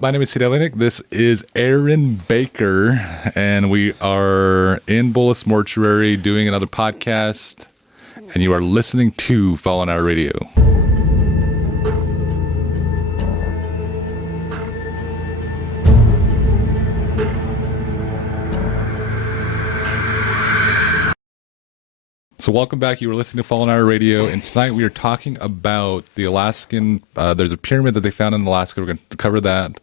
My name is Cdale and Aaron. This is Aaron Baker, and we are in Bullis Mortuary doing another podcast, and you are listening to Fallen Hour Radio. So welcome back. You were listening to Fallen Hour Radio, and tonight we are talking about the Alaskan. There's a pyramid that they found in Alaska. We're going to cover that,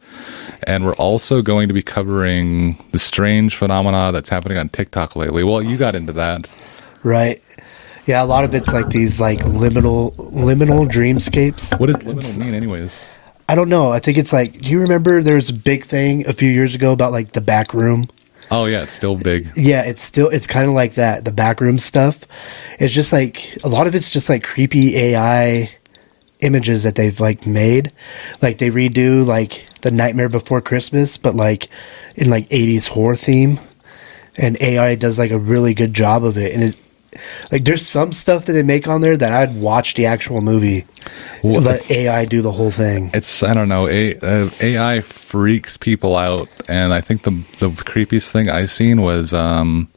and we're also going to be covering the strange phenomena that's happening on TikTok lately. Well, you got into that, right? Yeah, a lot of it's like these like liminal dreamscapes. What does liminal mean, anyways? I don't know. I think it's like. Do you remember there was a big thing a few years ago about like the back room? Oh yeah, it's still big. Yeah, it's kind of like that. The backroom stuff. It's just like a lot of it's just like creepy AI images that they've like made. Like they redo like the Nightmare Before Christmas, but like in like 80s horror theme. And AI does like a really good job of it. And it like there's some stuff that they make on there that I'd watch the actual movie. Well, let AI do the whole thing. It's, I don't know, AI freaks people out, and I think the creepiest thing I seen was Elon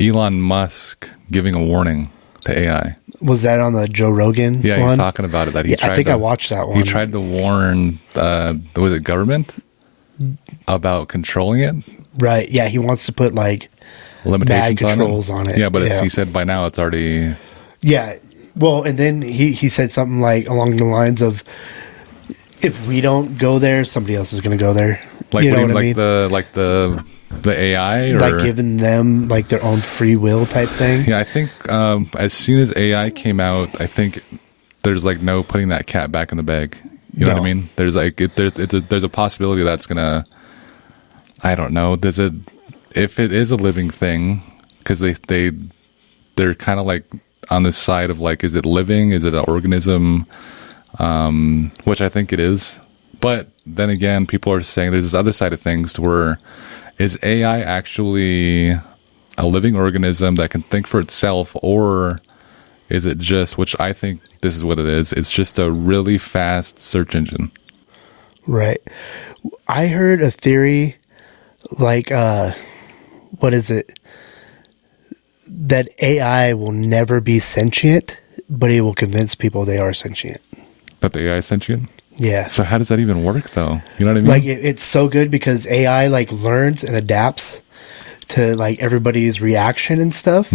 Musk giving a warning to AI. Was that on the Joe Rogan Yeah, one? He's talking about it. That I think I watched that one. He tried to warn, was it government, about controlling it? Right, yeah, he wants to put like limitations controls on it. Yeah, but he said by now it's already... Yeah, well, and then he said something like along the lines of, if we don't go there, somebody else is going to go there. Like, you know what I mean? The AI? Or? Like giving them like their own free will type thing? Yeah, I think as soon as AI came out, I think there's like no putting that cat back in the bag. You know what I mean? There's like, there's a possibility that's going to, I don't know, if it is a living thing, because they're kind of like on this side of like, is it living? Is it an organism? Which I think it is. But then again, people are saying there's this other side of things to where, is AI actually a living organism that can think for itself, or is it just, which I think this is what it is, it's just a really fast search engine. Right. I heard a theory like, what is it? That AI will never be sentient, but it will convince people they are sentient. That the AI is sentient? Yeah. So how does that even work, though? You know what I mean? Like, it's so good because AI, like, learns and adapts to, like, everybody's reaction and stuff,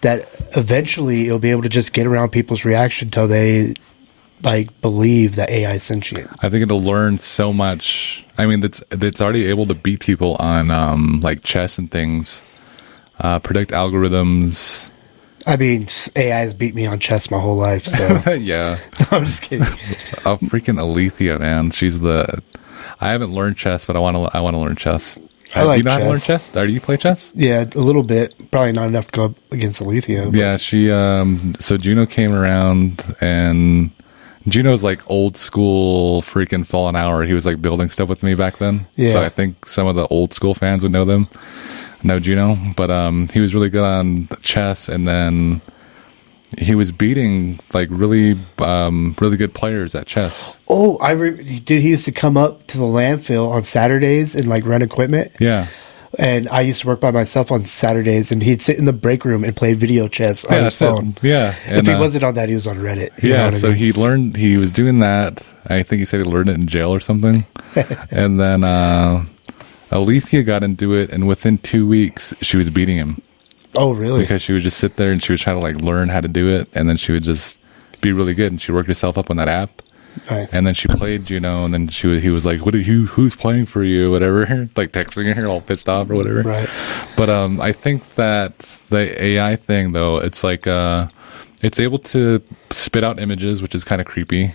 that eventually it'll be able to just get around people's reaction until they, like, believe that AI is sentient. I think it'll learn so much. I mean, it's already able to beat people on, like, chess and things. Predict algorithms. I mean, AI has beat me on chess my whole life, so. Yeah. I'm just kidding. A freaking Alethea, man. I haven't learned chess, but I want to learn chess. I like do you know chess. how to learn chess? Do you play chess? Yeah, a little bit. Probably not enough to go up against Alethea. But. Yeah, she, so Juno came around, and Juno's like old school freaking Fallen Hour. He was like building stuff with me back then. Yeah. So I think some of the old school fans would know Juno, but he was really good on chess, and then he was beating like really good players at chess. Oh, dude, he used to come up to the landfill on Saturdays and like rent equipment. Yeah. And I used to work by myself on Saturdays, and he'd sit in the break room and play video chess on his phone. Yeah. And if he wasn't on that, he was on Reddit. Yeah, so he was doing that. I think he said he learned it in jail or something. And then Alethea got into it, and within 2 weeks, she was beating him. Oh, really? Because she would just sit there and she would try to like learn how to do it, and then she would just be really good, and she worked herself up on that app. Nice. And then she played, he was like, who's playing for you, whatever, like texting her all pissed off or whatever. Right. But I think that the AI thing, though, it's like it's able to spit out images, which is kind of creepy.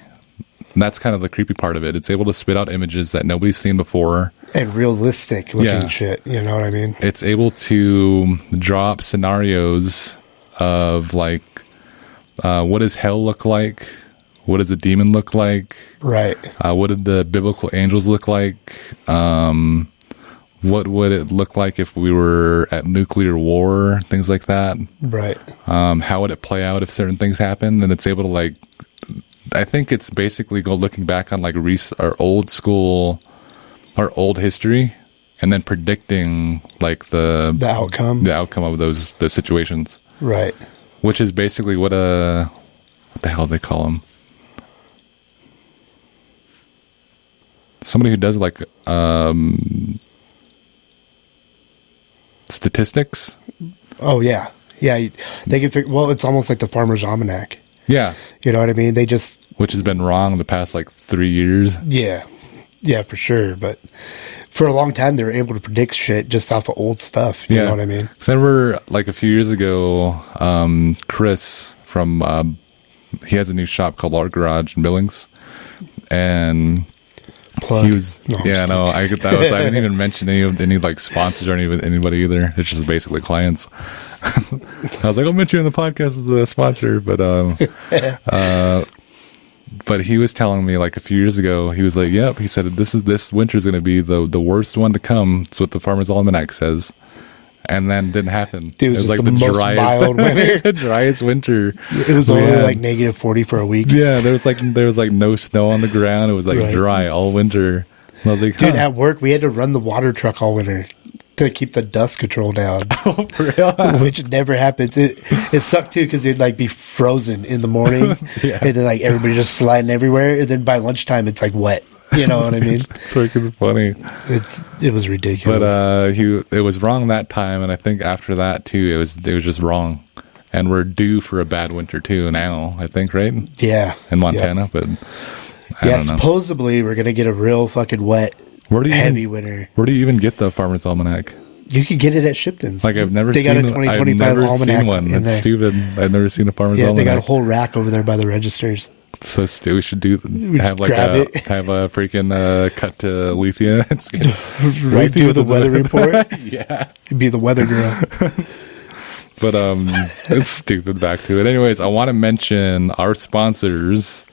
And that's kind of the creepy part of it. It's able to spit out images that nobody's seen before. And realistic looking shit, you know what I mean? It's able to draw up scenarios of like, what does hell look like? What does a demon look like? Right. What did the biblical angels look like? What would it look like if we were at nuclear war? Things like that. Right. How would it play out if certain things happen? And it's able to like, I think it's basically looking back on like our old school our old history and then predicting like the outcome of those situations. Right. Which is basically what the hell they call them? Somebody who does like statistics. Oh yeah. Yeah, they can figure, well, it's almost like the Farmer's Almanac. Yeah. You know what I mean? They just... Which has been wrong the past, like, 3 years. Yeah. Yeah, for sure. But for a long time, they were able to predict shit just off of old stuff. You know what I mean? Because I remember, like, a few years ago, Chris from... he has a new shop called Art Garage in Billings. And... Plug. He was... No, yeah, no, I didn't even mention any like, sponsors or anybody either. It's just basically clients. I was like, I'll mention you in the podcast as the sponsor, but he was telling me like a few years ago, he was like, yep, he said this winter is going to be the worst one to come. That's what the Farmer's Almanac says. And then didn't happen. Dude, it was like the most mild winter. The driest winter. It was only like negative 40 for a week. Yeah, there was like no snow on the ground. It was like dry all winter. And I was like, dude, at work we had to run the water truck all winter to keep the dust control down. Oh, for real? Which never happens. It sucked too because it'd like be frozen in the morning, and then like everybody just sliding everywhere, and then by lunchtime it's like wet. You know what I mean? It's freaking funny. It was ridiculous. But it was wrong that time, and I think after that too, it was just wrong. And we're due for a bad winter too now, I think, right? Yeah. In Montana, but I don't know. Supposedly we're gonna get a real fucking wet, heavy winter. Where do you even get the Farmer's Almanac? You can get it at Shipton's. Like I've never seen a 2025 almanac. Seen one. That's stupid. I've never seen a Farmer's Almanac. Yeah, they got a whole rack over there by the registers. So we should have a freaking cut to Lethea. Right through the weather report. Yeah, you'd be the weather girl. But it's stupid. Back to it. Anyways, I want to mention our sponsors,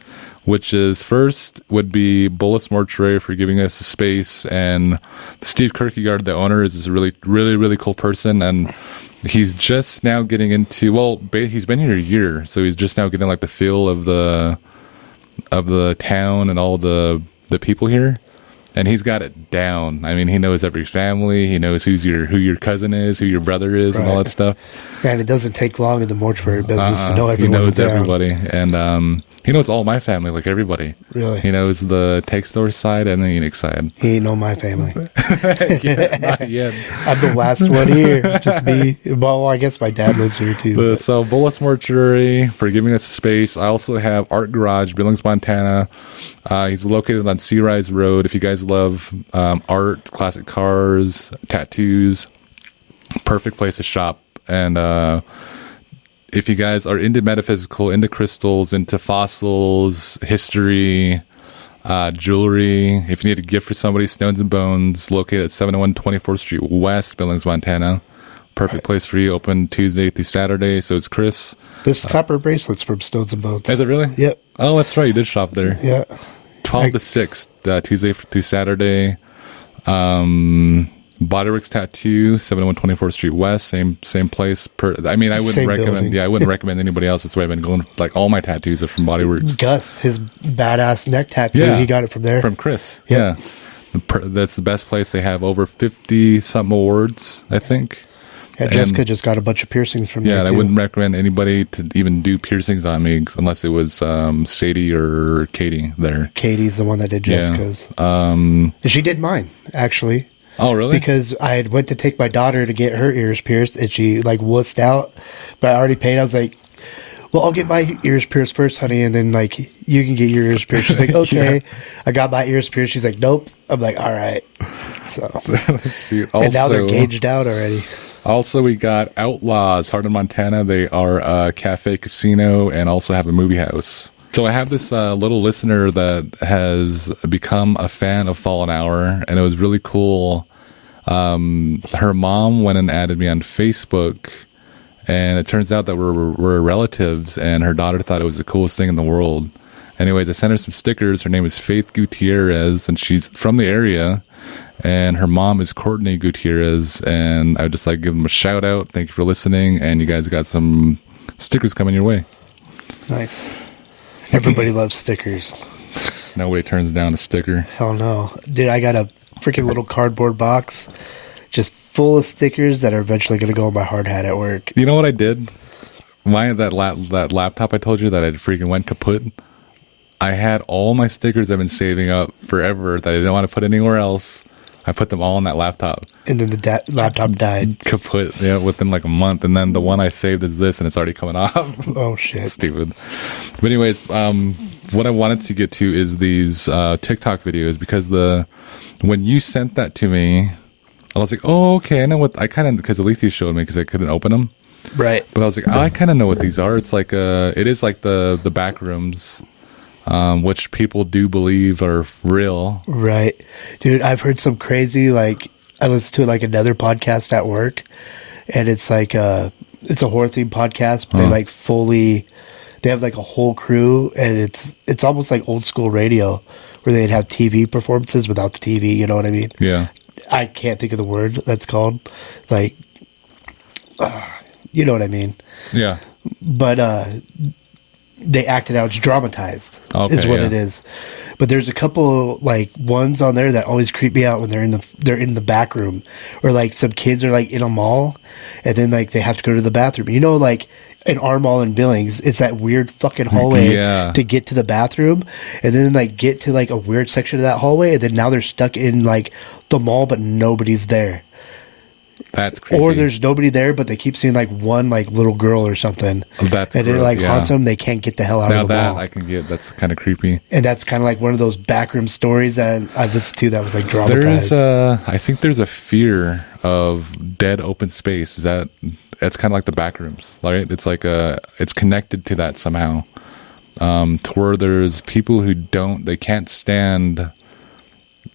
which is first would be Bullis Mortuary for giving us the space, and Steve Kierkegaard, the owner, is a really, really, really cool person, and he's just now getting into, he's been here a year, so he's just now getting like the feel of the town and all the people here, and he's got it down. I mean, he knows every family, he knows who your cousin is, who your brother is, and all that stuff. And it doesn't take long in the mortuary business to know everyone. He knows everybody, and he knows all my family, like everybody. Really? He knows the Take Store side and the Enix side. He ain't know my family. Yeah, not yet. I'm the last one here. Just me. Well, I guess my dad lives here too. So Bullis Mortuary for giving us space. I also have Art Garage, Billings, Montana. He's located on Sea Rise Road. If you guys love art, classic cars, tattoos, perfect place to shop. And if you guys are into metaphysical, into crystals, into fossils, history, jewelry, if you need a gift for somebody, Stones and Bones, located at 701 24th Street West, Billings, Montana. Perfect place for you. Open Tuesday through Saturday. So it's Chris. This copper bracelet's from Stones and Bones. Is it really? Yep. Oh, that's right. You did shop there. Yeah. 12 to 6, Tuesday through Saturday. Bodyworks Tattoo, 701 24th Street West, same place. I wouldn't recommend. Building. Yeah, I wouldn't recommend anybody else. That's why I've been going. Like all my tattoos are from Bodyworks. Gus, his badass neck tattoo, he got it from there. From Chris. Yep. Yeah, that's the best place. They have over 50 something awards, I think. Yeah, Jessica just got a bunch of piercings from there. Yeah, and I wouldn't recommend anybody to even do piercings on me unless it was Sadie or Katie there. Katie's the one that did Jessica's. Yeah. She did mine, actually. Oh, really? Because I had went to take my daughter to get her ears pierced, and she like wussed out. But I already paid. I was like, "Well, I'll get my ears pierced first, honey, and then like you can get your ears pierced." She's like, "Okay." Yeah. I got my ears pierced. She's like, "Nope." I'm like, "All right." So, and now they're gauged out already. Also, we got Outlaws, Hardin, Montana. They are a cafe, casino, and also have a movie house. So I have this little listener that has become a fan of Fallen Hour, and it was really cool. Her mom went and added me on Facebook, and it turns out that we're relatives, and her daughter thought it was the coolest thing in the world. Anyways, I sent her some stickers. Her name is Faith Gutierrez, and she's from the area, and her mom is Courtney Gutierrez, and I would just like give them a shout out. Thank you for listening, and you guys got some stickers coming your way. Nice. Everybody loves stickers. Nobody turns down a sticker. Hell no. Dude, I got a freaking little cardboard box, just full of stickers that are eventually going to go on my hard hat at work. You know what I did? That laptop I told you that I freaking went kaput. I had all my stickers I've been saving up forever that I didn't want to put anywhere else. I put them all on that laptop. And then the laptop died. Kaput, yeah, within like a month. And then the one I saved is this, and it's already coming off. Oh, shit. Stupid. But anyways, what I wanted to get to is these TikTok videos, because when you sent that to me, I was like, oh, okay, I know what, because Alethea showed me because I couldn't open them. Right. But I was like, oh, I kind of know what these are. It's like, it is like the back rooms. Which people do believe are real. Right. Dude, I've heard some crazy, like, I listened to like another podcast at work, and it's like, it's a horror-themed podcast, but they have like a whole crew, and it's almost like old school radio, where they'd have TV performances without the TV, you know what I mean? Yeah. I can't think of the word that's called. Like, you know what I mean? Yeah. But, they act it out. It's dramatized, is what it is. But there's a couple like ones on there that always creep me out when they're in the back room, or like some kids are like in a mall, and then like they have to go to the bathroom. You know, like in our mall in Billings, it's that weird fucking hallway to get to the bathroom, and then like get to like a weird section of that hallway, and then now they're stuck in like the mall, but nobody's there. That's creepy. Or there's nobody there, but they keep seeing like one like little girl or something. That's and it like haunts them. They can't get the hell out of the mall. Now that I can get, that's kind of creepy. And that's kind of like one of those backroom stories that I listened to that was like dramatized. I think there's a fear of dead open space. It's kind of like the backrooms, right? It's like it's connected to that somehow. To where there's people who they can't stand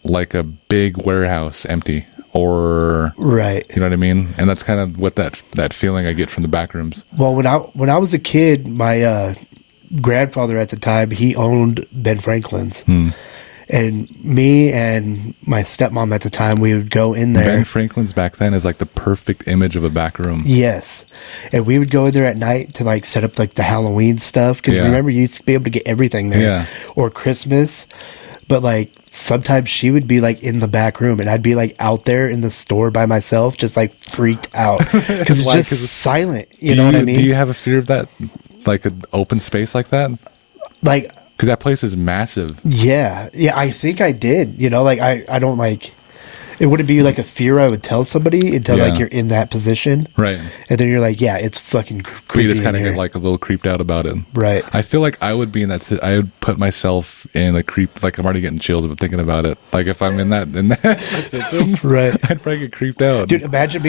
like a big warehouse empty. Or right, you know what I mean, and that's kind of what that feeling I get from the back rooms. Well, when I was a kid, my grandfather at the time, he owned Ben Franklin's, and me and my stepmom at the time, we would go in there. Ben Franklin's back then is like the perfect image of a back room. Yes, and we would go in there at night to like set up like the Halloween stuff, because remember you used to be able to get everything there, or Christmas, but like. Sometimes she would be like in the back room, and I'd be like out there in the store by myself, just like freaked out because it's just silent. You know what I mean? Do you have a fear of that, like an open space like that? Like, because that place is massive. Yeah, I think I did. You know, like I don't like. It wouldn't be like a fear I would tell somebody until like you're in that position, right? And then you're like, yeah, it's fucking creepy. But you just kind of get like a little creeped out about it, right? I feel like I would be in that. I would put myself in a creep. Like I'm already getting chills about thinking about it. Like if I'm in that position, right? I'd probably get creeped out. Dude, imagine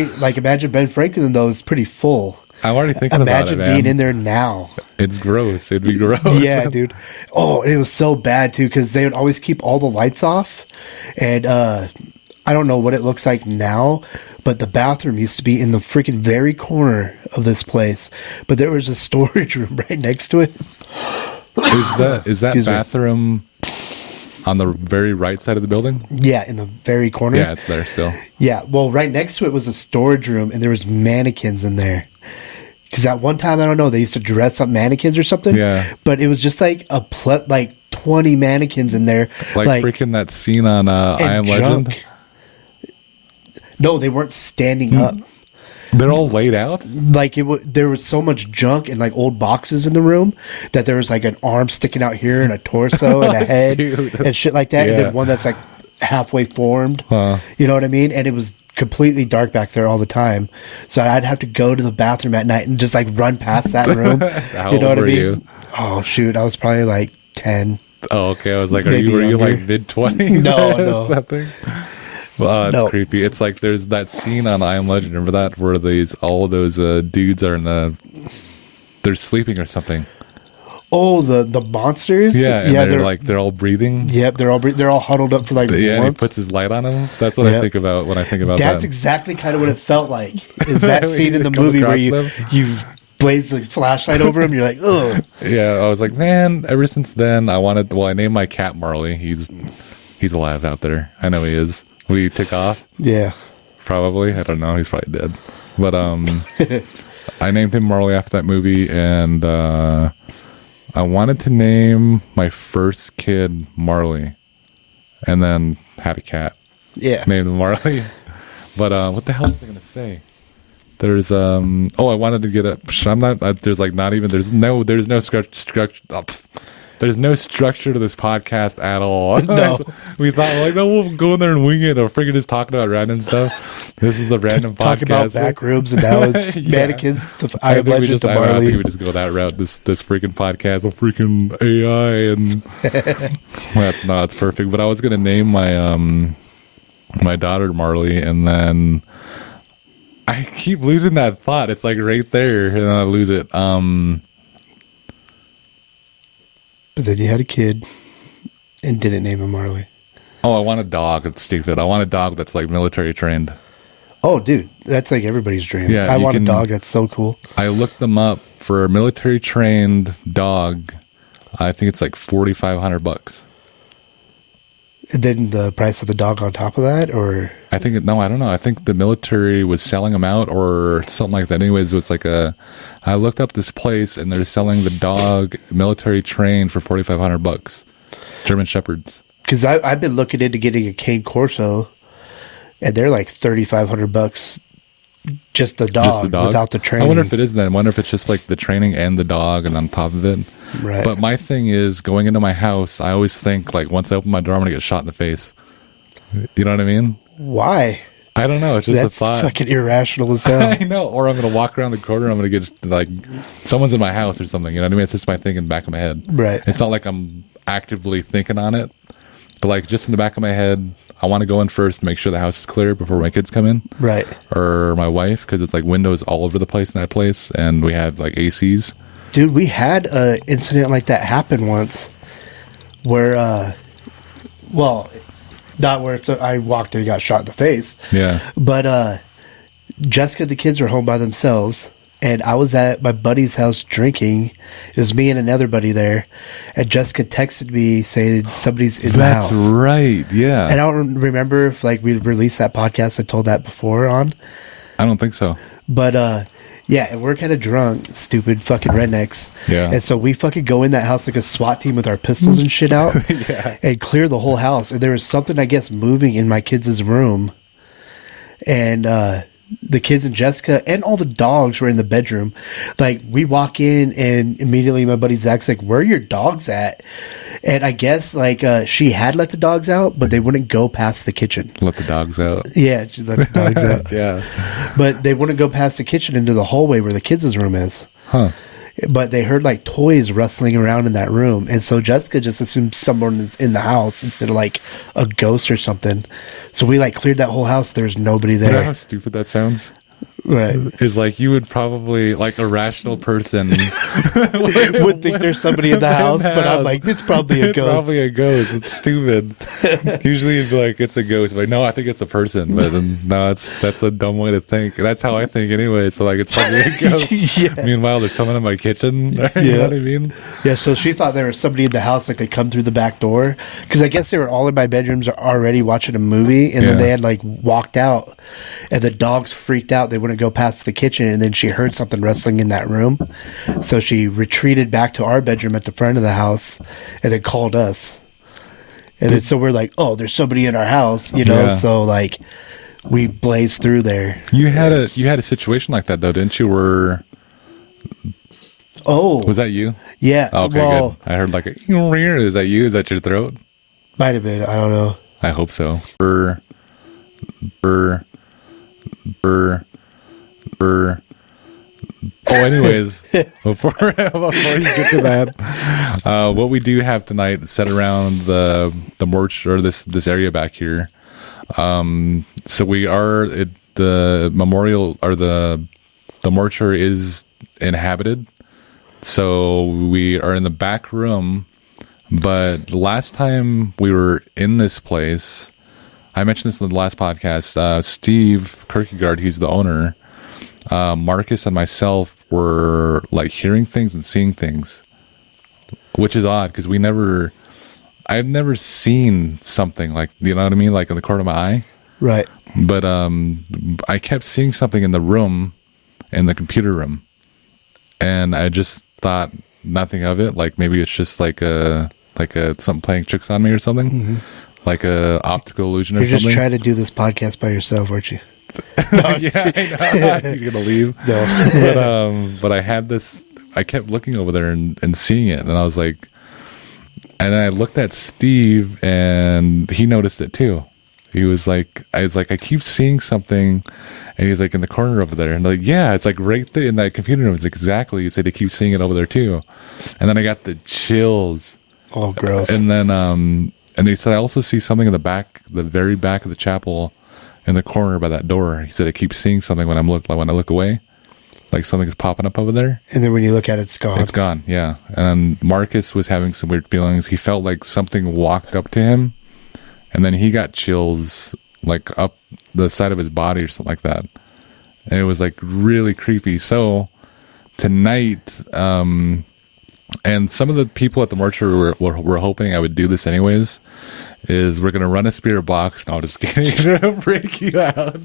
Ben Franklin though is pretty full. I'm already thinking about it, man. Imagine being in there now. It's gross. It'd be gross. Yeah, dude. Oh, it was so bad too because they would always keep all the lights off, and I don't know what it looks like now, but the bathroom used to be in the freaking very corner of this place. But there was a storage room right next to it. Is that bathroom on the very right side of the building? Yeah, in the very corner. Yeah, it's there still. Yeah, well, right next to it was a storage room, and there was mannequins in there. Because at one time, I don't know, they used to dress up mannequins or something. Yeah. But it was just like like 20 mannequins in there. Like freaking that scene on I Am Legend? No, they weren't standing up. They're all laid out? Like there was so much junk and like old boxes in the room that there was like an arm sticking out here and a torso and a head and shit like that. Yeah. And then one that's like halfway formed. You know what I mean? And it was completely dark back there all the time. So I'd have to go to the bathroom at night and just like run past that room. How old were you? Oh, shoot. I was probably like 10. Oh, okay. I was like, were you like mid-20s? No. Something? Well, it's creepy. It's like there's that scene on I Am Legend. Remember that where all those dudes are they're sleeping or something. Oh, the monsters. Yeah, and they're all breathing. Yep, they're all huddled up for like warmth. And he puts his light on them. That's what I think about when I think about that. That's exactly kind of what it felt like. Is that scene in the movie where you blaze the flashlight over him? You're like, oh. Yeah, I was like, man. Ever since then, I named my cat Marley. He's alive out there. I know he is. We took off. Yeah. Probably. I don't know. He's probably dead. But I named him Marley after that movie, and I wanted to name my first kid Marley, and then had a cat. Yeah. named Marley. But what the hell was I gonna say? There's I wanted to get a. I'm not. There's like not even. There's no structure. There's no structure to this podcast at all. No. We thought like, no, we'll go in there and wing it, or freaking just talking about random stuff. This is the random podcast. Talk about back rooms, and now it's mannequins. I think we just go that route. This freaking podcast, the freaking AI, and well, it's perfect. But I was gonna name my daughter Marley, and then I keep losing that thought. It's like right there, and then I lose it. But then you had a kid and didn't name him Marley. Oh, I want a dog. That's stupid. I want a dog that's like military trained. Oh, dude, that's like everybody's dream. Yeah, I want a dog. That's so cool. I looked them up for a military trained dog. I think it's like $4,500. And then the price of the dog on top of that, or I think no, I don't know. I think the military was selling them out or something like that. Anyways, it's like I looked up this place and they're selling the dog military trained for $4,500. German Shepherds. Because I've been looking into getting a Cane Corso, and they're like $3,500. Just the dog without the training. I wonder if it is that. I wonder if it's just like the training and the dog and on top of it. Right. But my thing is going into my house, I always think like once I open my door, I'm going to get shot in the face. You know what I mean? Why? I don't know. It's just That's a thought. fucking irrational as hell. I know. Or I'm going to walk around the corner and I'm going to get like someone's in my house or something. You know what I mean? It's just my thinking back of my head. Right. It's not like I'm actively thinking on it. But like just in the back of my head, I want to go in first to make sure the house is clear before my kids come in. Right. Or my wife, because it's like windows all over the place in that place. And we have like ACs. Dude, we had an incident like that happen once where, well, not where I walked in and got shot in the face. Yeah. But Jessica and the kids were home by themselves, and I was at my buddy's house drinking. It was me and another buddy there, and Jessica texted me saying somebody's in the house. That's right, yeah. And I don't remember if like we released that podcast. I told that before on. I don't think so. But yeah, and we're kind of drunk, stupid fucking rednecks. Yeah. And so we fucking go in that house like a SWAT team with our pistols and shit out Yeah. and clear the whole house. And there was something, I guess, moving in my kids' room. And the kids and Jessica and all the dogs were in the bedroom. Like, we walk in and immediately my buddy Zach's like, where are your dogs at? And I guess, like, she had let the dogs out, but they wouldn't go past the kitchen. Let the dogs out. Yeah, she let the dogs out. Yeah. But they wouldn't go past the kitchen into the hallway where the kids' room is. Huh. But they heard like toys rustling around in that room. And so Jessica just assumed someone is in the house instead of like a ghost or something. So we like cleared that whole house. There's nobody You know there. how stupid that sounds? Right. Is like you would probably, like a rational person Would think there's somebody in the house, but I'm like, it's probably a It's ghost. probably a ghost. It's stupid. Usually you'd be like, it's a ghost. But no, I think it's a person. But no, that's a dumb way to think. That's how I think anyway. So like, it's probably a ghost. Yeah. Meanwhile, there's someone in my kitchen. You know what I mean? Yeah, so she thought there was somebody in the house that could come through the back door. Because I guess they were all in my bedrooms already watching a movie. And then they had like walked out. And the dogs freaked out. They wouldn't go past the kitchen. And then she heard something rustling in that room. So she retreated back to our bedroom at the front of the house and then called us. And then so we're like, oh, there's somebody in our house, you know? Yeah. So like we blazed through there. You had a situation like that though, didn't you? Where was that you? Yeah. Okay, well, good. I heard like is that you? Is that your throat? Might have been. I don't know. I hope so. Oh, anyways, before you get to that, what we do have tonight set around the morch or this area back here. So we are the memorial or the mortuary is inhabited. So we are in the back room. But last time we were in this place, I mentioned this in the last podcast. Steve Kierkegaard, he's the owner. Marcus and myself were like hearing things and seeing things, which is odd because I've never seen something like, you know what I mean? Like in the corner of my eye. Right. But I kept seeing something in the room, in the computer room. And I just thought nothing of it. Like maybe it's just like something playing tricks on me or something. like a optical illusion or You're something. just trying to do this podcast by yourself, aren't you? Yeah, I know. You're gonna leave. No. But I had this. I kept looking over there and seeing it, and I was like, and then I looked at Steve, and he noticed it too. He was like, I keep seeing something, and he's like in the corner over there, and like, yeah, it's like right there in that computer room. It's exactly. He said he keeps seeing it over there too, and then I got the chills. Oh, gross. And then and they said I also see something in the back, the very back of the chapel, in the corner by that door. He said I keep seeing something when I look away, like something is popping up over there. And then when you look at it, it's gone. It's gone, yeah. And Marcus was having some weird feelings. He felt like something walked up to him, and then he got chills like up the side of his body or something like that. And it was like really creepy. So tonight, and some of the people at the mortuary were hoping I would do this anyways, is we're going to run a spirit box. No, just kidding. Gonna break you out.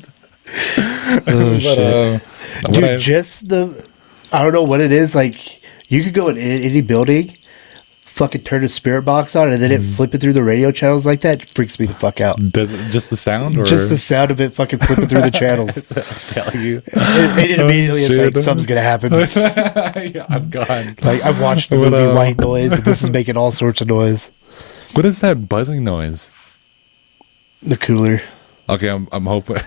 Oh, shit. Dude, I don't know what it is. Like, you could go in any building, fucking turn a spirit box on, and then it flip it through the radio channels like that. It freaks me the fuck out. Does it, just the sound? Or? Just the sound of it fucking flipping through the channels. I'm telling you. It immediately, it's like, something's going to happen. Yeah, I'm gone. Like, I've watched the movie White Noise, and this is making all sorts of noise. What is that buzzing noise? The cooler. Okay, I'm hoping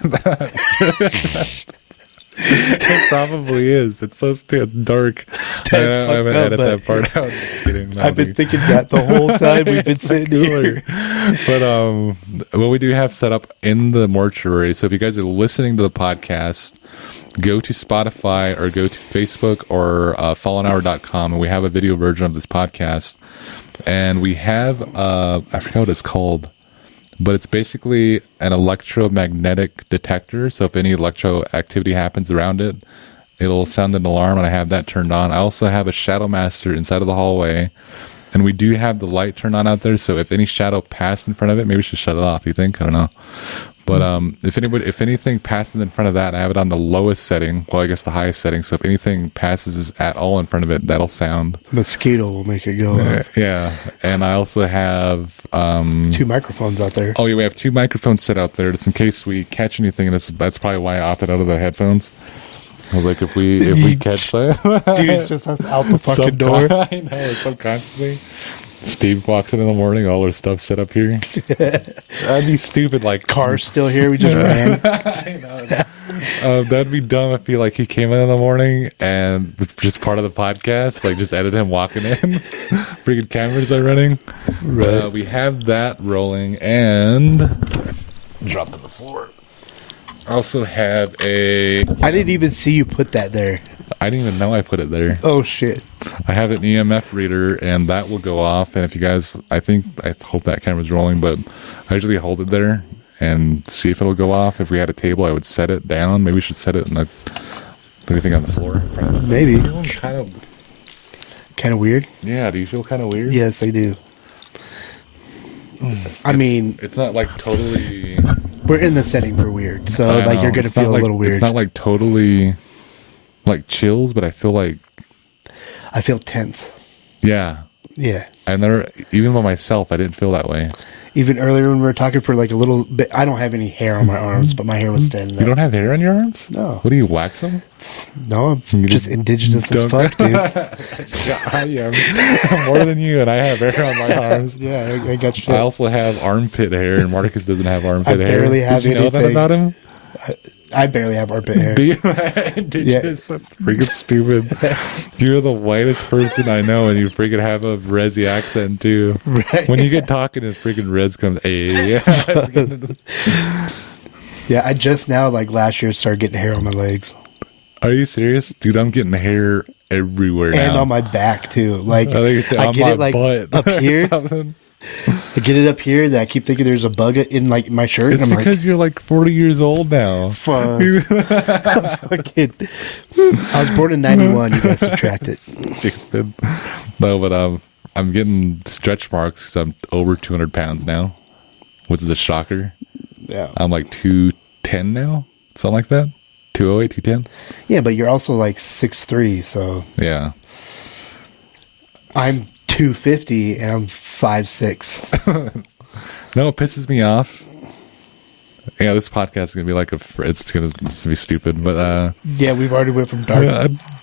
it probably is. It's so stupid. It's dark. That's I'm gonna edit up, that part out. Just kidding. I've been thinking that the whole time we've been sitting here. But what we do have set up in the mortuary. So if you guys are listening to the podcast, go to Spotify or go to Facebook or fallenhour.com, and we have a video version of this podcast. And we have I forgot what it's called, but it's basically an electromagnetic detector. So if any electro activity happens around it, it'll sound an alarm, and I have that turned on. I also have a shadow master inside of the hallway, and we do have the light turned on out there. So if any shadow passed in front of it, maybe we should shut it off. Do you think? I don't know. But if anything passes in front of that, I have it on the lowest setting. Well, I guess the highest setting. So if anything passes at all in front of it, that'll sound. A mosquito will make it go off. Yeah, and I also have 2 microphones out there. Oh yeah, we have 2 microphones set out there, just in case we catch anything. And that's probably why I opted out of the headphones. I was like, if we catch that, dude, it's just us out the fucking door. I know, subconsciously. Steve walks in the morning, all our stuff set up here. That'd be stupid. Like, car's still here. We just ran. I know. That'd be dumb if like he came in the morning and just part of the podcast, like just edit him walking in. Freaking cameras are running. Right. We have that rolling and dropped on the floor. I also have I didn't even see you put that there. I didn't even know I put it there. Oh shit! I have an EMF reader, and that will go off. And if you guys, I hope that camera's rolling, but I usually hold it there and see if it'll go off. If we had a table, I would set it down. Maybe we should set it in anything on the floor in front of us. Maybe. Kind of weird. Yeah. Do you feel kind of weird? Yes, I do. I mean, it's not like totally. We're in the setting for weird, so like you're gonna feel a little weird. It's not like totally. Like chills, but I feel tense. Yeah. I never, even by myself, I didn't feel that way. Even earlier when we were talking for like a little bit, I don't have any hair on my arms, but my hair was standing up. You don't have hair on your arms? No. What do you, wax them? No, I'm just indigenous as fuck, dude. I am more than you, and I have hair on my arms. Yeah, I got you. I also have armpit hair, and Marcus doesn't have armpit hair. I barely have anything. Did you know that about him? I barely have armpit hair. Do you? Indigenous? Yeah. Freaking stupid. You're the whitest person I know, and you freaking have a Resi accent too. Right. When you get talking, and freaking Res comes, hey. Yeah, I just now, like last year, started getting hair on my legs. Are you serious? Dude, I'm getting hair everywhere now. And on my back too. Like I get it like butt up here. I get it up here that I keep thinking there's a bug in like my shirt. It's because you're like 40 years old now. Fucking, I was born in 91. You guys subtract it. Stupid. No, but I'm getting stretch marks because I'm over 200 pounds now, which is a shocker. Yeah. I'm like 210 now, something like that. 208, 210. Yeah, but you're also like 6'3", so yeah. I'm 250 and I'm 5'6". No, it pisses me off. Yeah, this podcast is gonna be like it's gonna be stupid, but yeah, we've already went from dark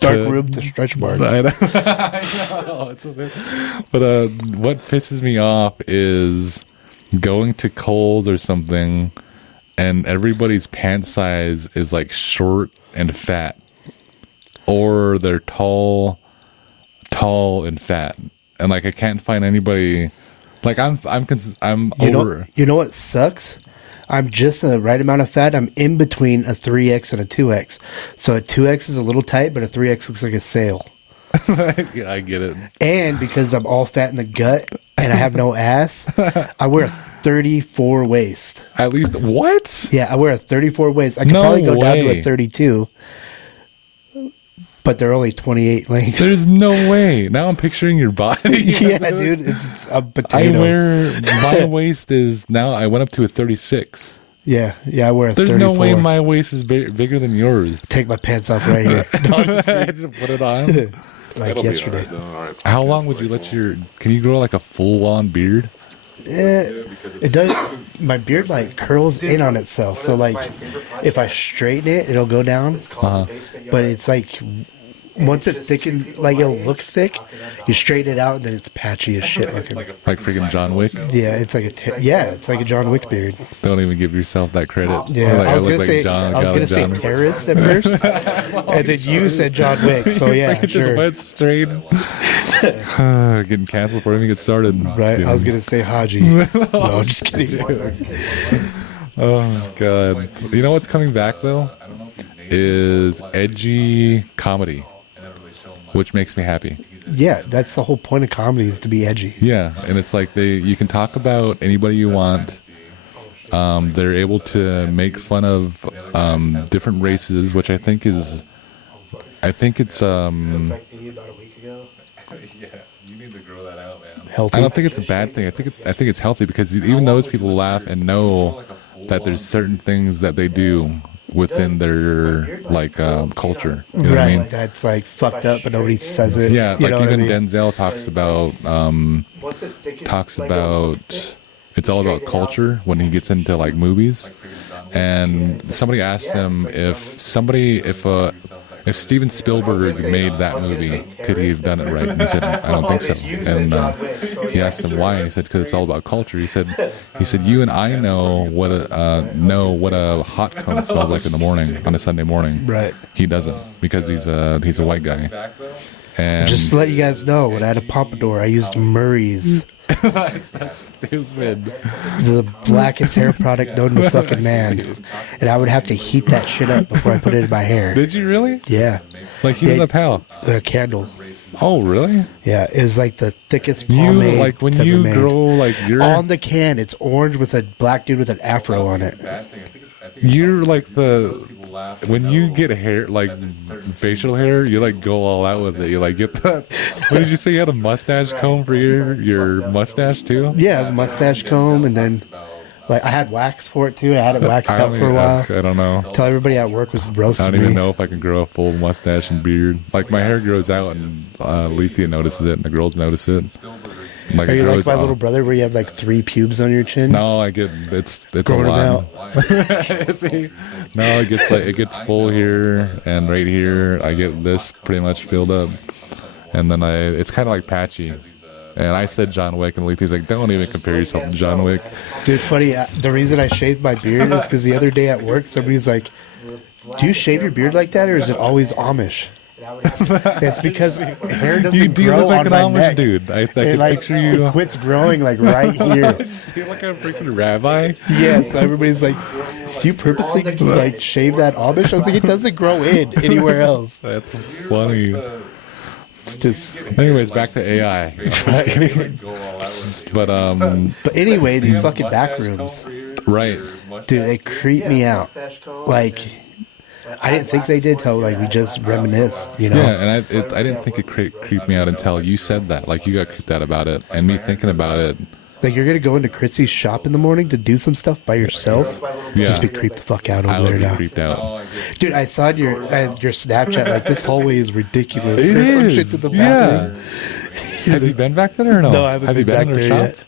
room to stretch marks. I know. But what pisses me off is going to Kohl's or something, and everybody's pant size is like short and fat, or they're tall and fat, and like I can't find anybody. Like I'm over. You know what sucks? I'm just the right amount of fat. I'm in between a 3X and a 2X. So a 2X is a little tight, but a 3X looks like a sail. Yeah, I get it. And because I'm all fat in the gut and I have no ass, I wear a 34 waist. At least what? Yeah, I wear a 34 waist. I could probably go down to a 32. But they're only 28 length. There's no way. Now I'm picturing your body. Yeah, dude, it's a potato. My waist is now. I went up to a 36. Yeah, I wear a There's 34. no way my waist is bigger than yours. Take my pants off right here. No, I'm just kidding. Put it on. Like yesterday. How long would you let your? Can you grow like a full-on beard? It does. My beard like curls in on itself. So like, if I straighten it, it'll go down. But it's like. Once it thickens, like it'll look thick, you straighten it out, and then it's patchy as shit looking. Like freaking John Wick. Yeah, it's like it's like a John Wick beard. Don't even give yourself that credit. Yeah, like, I was gonna say terrorist at first, and then you said John Wick. So yeah, just sure. went straight. Getting canceled before we even get started. Right, I was gonna say Haji. No, I'm just kidding. Oh god, you know what's coming back though is edgy comedy. Which makes me happy. Yeah, that's the whole point of comedy is to be edgy. Yeah, and it's like you can talk about anybody you want. They're able to make fun of different races, which I think it's. Yeah, you need to grow that out, man. Healthy. I don't think it's a bad thing. I think it's healthy because even those people laugh and know that there's certain things that they do within their culture. You know what I mean? That's like fucked up, but nobody says it. Yeah, like even Denzel talks about it's all about culture when he gets into like movies. And somebody asked him if Steven Spielberg made that movie, could he have done it right? And he said, I don't think so. And he asked him why. He said, because it's all about culture. He said, you and I know what a hot cone smells like in the morning on a Sunday morning. Right. He doesn't because he's a white guy. And just to let you guys know, when I had a pompadour, I used Murray's. That's stupid. This is the blackest hair product known to fucking man. And I would have to heat that shit up before I put it in my hair. Did you really? Yeah. Like heat it up how? A candle. Oh, really? Yeah, it was like the thickest pomade. Like when you grow like your on the can, it's orange with a black dude with an afro on it. You're like when you get hair, like facial hair, you like go all out with it. You like get that. What did you say? You had a mustache comb for your mustache too? Yeah, a mustache comb, and then like I had wax for it too. I had it waxed out for a while. I don't know. Until everybody at work was roasting me. I don't even know if I can grow a full mustache and beard. Like my hair grows out, and Lethea notices it, and the girls notice it. Like, are you like my little brother where you have like 3 pubes on your chin? No, I get it's growing a lot. Out. See? No, it gets full here and right here. I get this pretty much filled up, and then it's kind of like patchy. And I said John Wick, and Lethea's like, don't even compare yourself to John Wick. Dude, it's funny. The reason I shaved my beard is because the other day at work, somebody's like, do you shave your beard like that, or is it always Amish? It's because hair doesn't grow look like on an my Amish neck. dude. I can picture you. It quits growing like right here. You look like a freaking rabbi. Yeah, so everybody's like, do you purposely like shave that Amish? I was like, it doesn't grow in anywhere else. That's funny. It's just. Anyways, back to AI. But anyway, these fucking back rooms, right, dude, they creep me out. Like, I didn't think they did till like we just reminisced, you know. Yeah, and I didn't think it creeped me out until you said that. Like you got creeped out about it, and me thinking about it. Like you're gonna go into Critzy's shop in the morning to do some stuff by yourself. Yeah. Just be creeped the fuck out over there now. Creeped out. Dude, I saw your Snapchat. Like this hallway is ridiculous. It There's some is. shit to the bathroom. Yeah. Have you been back there or no? No, I haven't been back there yet.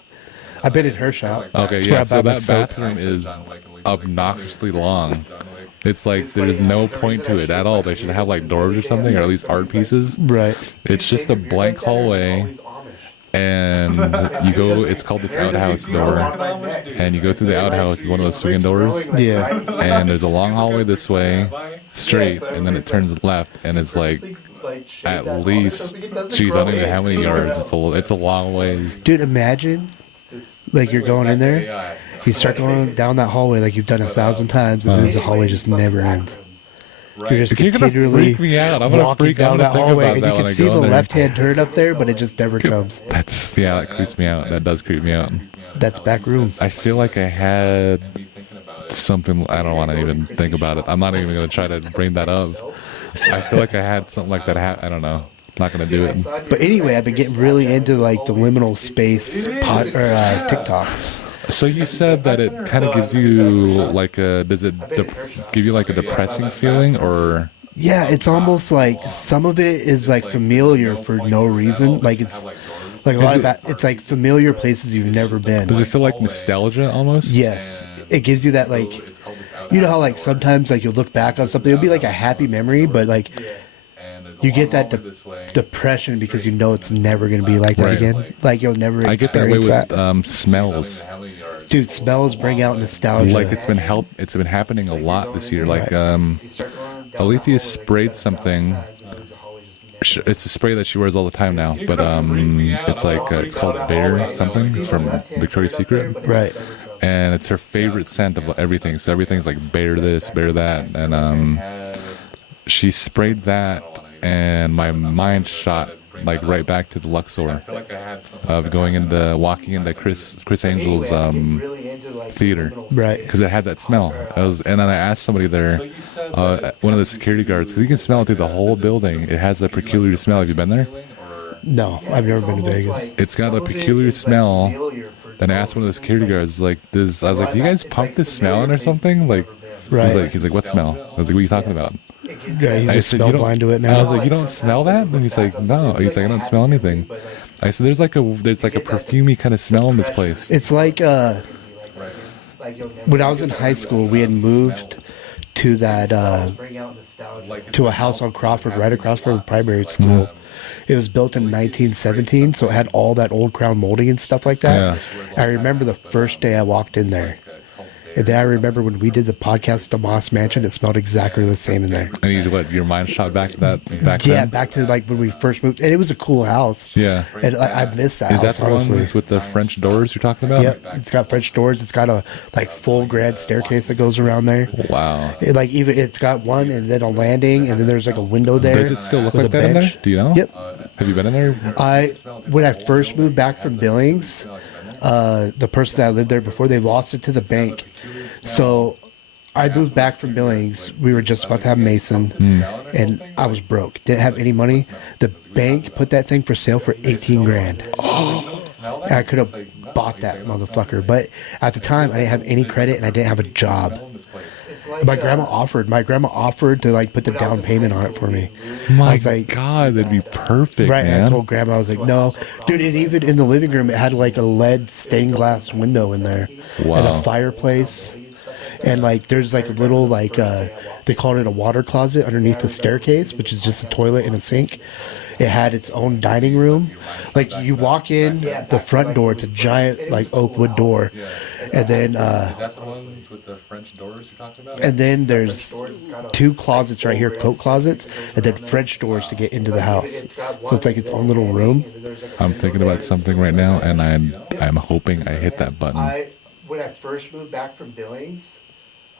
I've been in her shop. Okay, That's yeah. where I So buy my that soap. bathroom is obnoxiously long. It's like there's no point to it at all. They should have like doors or something, or at least art pieces. Right. It's just a blank hallway, and you go. It's called this outhouse door, and you go through the outhouse. It's one of those swinging doors. Yeah. And there's a long hallway this way, straight, and then it turns left, and it's like at least, geez, I don't even know how many yards. It's a long ways. Dude, imagine, like, you're going in there, you start going down that hallway like you've done 1,000 times, and then the hallway just never ends. You're just You're gonna continually freak me out. I'm gonna walking freak out down that think hallway, about and that you when can I see go the in there. left-hand turn up there, but it just never comes. That creeps me out. That does creep me out. That's back room. I feel like I had something. I don't want to even think about it. I'm not even going to try to bring that up. I feel like I had something like that. I don't know. Not going to do it. But anyway, I've been getting really into like the liminal space TikToks. So you said that it kind of gives you like a. Does it give you like a depressing feeling or? Yeah, it's almost like some of it is like familiar for no reason. Like it's like a lot of that. It's like familiar places you've never been. Does it feel like nostalgia almost? Yes, it gives you that like, you know how like sometimes like you'll look back on something, it'll be like a happy memory, but like you get that depression because you know it's never going to be like that Right. again. Like you'll never I get that way experience with smells. Dude, smells bring out nostalgia. Like it's been happening a lot this year. Like Alethea sprayed something. It's a spray that she wears all the time now, but it's like it's called Bear something. It's from Victoria's Secret, Right. and it's her favorite scent of everything. So everything's like Bear this, Bear that, and she sprayed that, and my mind shot like right back to the Luxor of walking into Chris Angel's theater, Right. because it had that smell. And then I asked somebody there, one of the security guards, because you can smell it through the whole building. It has a peculiar smell. Have you been there? No, I've never been to Vegas. It's got a peculiar smell. Then I asked one of the security guards, like, I was like, do you guys pump this smell in or something? Like, Right. he's like, what smell? I was like, what are you talking about? Yeah, he's I just said, smell "You don't-" blind to it I was now. like, you don't smell that? And he's like, no. He's like, I don't smell anything. I said, there's like a perfumey kind of smell in this place. It's like when I was in high school, we had moved to that to a house on Crawford, right across from the primary school. It was built in 1917, so it had all that old crown molding and stuff like that. I remember the first day I walked in there. And then I remember when we did the podcast at the Moss Mansion, it smelled exactly the same in there. And your mind shot back to that back Yeah, then? back to like when we first moved. And it was a cool house. Yeah. And I miss that Is house, that the honestly. one with the French doors you're talking about? Yep, it's got French doors. It's got a like full grand staircase that goes around there. Wow. It's got one and then a landing and then there's like a window there. Does it still look with like a that in there? bench. Do you know? Yep. Have you been in there? When I first moved back from Billings, the person that lived there before, they lost it to the bank. So I moved back from Billings. We were just about to have Mason, and I was broke. Didn't have any money. The bank put that thing for sale for 18 grand. And I could have bought that motherfucker, but at the time I didn't have any credit and I didn't have a job. My grandma offered to like put the down payment on it for me. My I was like, God, that'd be perfect, right, man. and I told grandma, I was like, no. Dude, and even in the living room, it had like a lead stained glass window in there. Wow. And a fireplace. And like, there's like a little like, they called it a water closet underneath the staircase, which is just a toilet and a sink. It had its own dining room. Like you walk in the front door, it's a giant like oak wood door. And then, Is that the ones with the French doors you're talking about? and then there's two closets right here, coat closets, and then French doors to get into the house. So it's like its own little room. I'm thinking about something right now, and I'm hoping I hit that button. When I first moved back from Billings,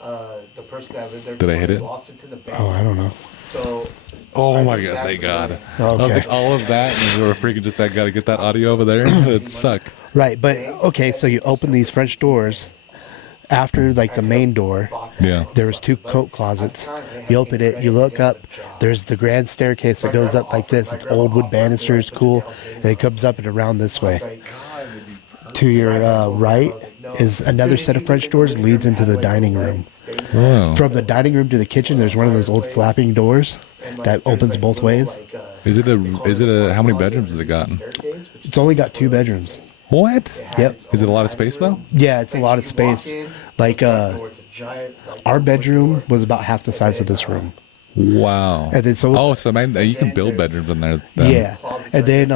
the person that lived there Did I hit it? lost it to the bank. Oh, I don't know. So, Oh my God, thank God. I was Okay. like, all of that, and we were freaking just, I gotta get that audio over there. It'd suck. right, but okay, so you open these French doors. After like the main door, Yeah. there was two coat closets. You open it, you look up. There's the grand staircase that goes up like this. It's old wood banisters, cool, and it comes up and around this way. To your right is another set of French doors leads into the dining room. Wow. From the dining room to the kitchen, there's one of those old flapping doors that opens both ways. Is it a, how many bedrooms has it got? It's only got 2 bedrooms. What? Yep. Is it a lot of space though? Yeah, it's a lot of space. Like, our bedroom was about half the size of this room. Wow. And then so man, you can build bedrooms in there. Then. Yeah. And then,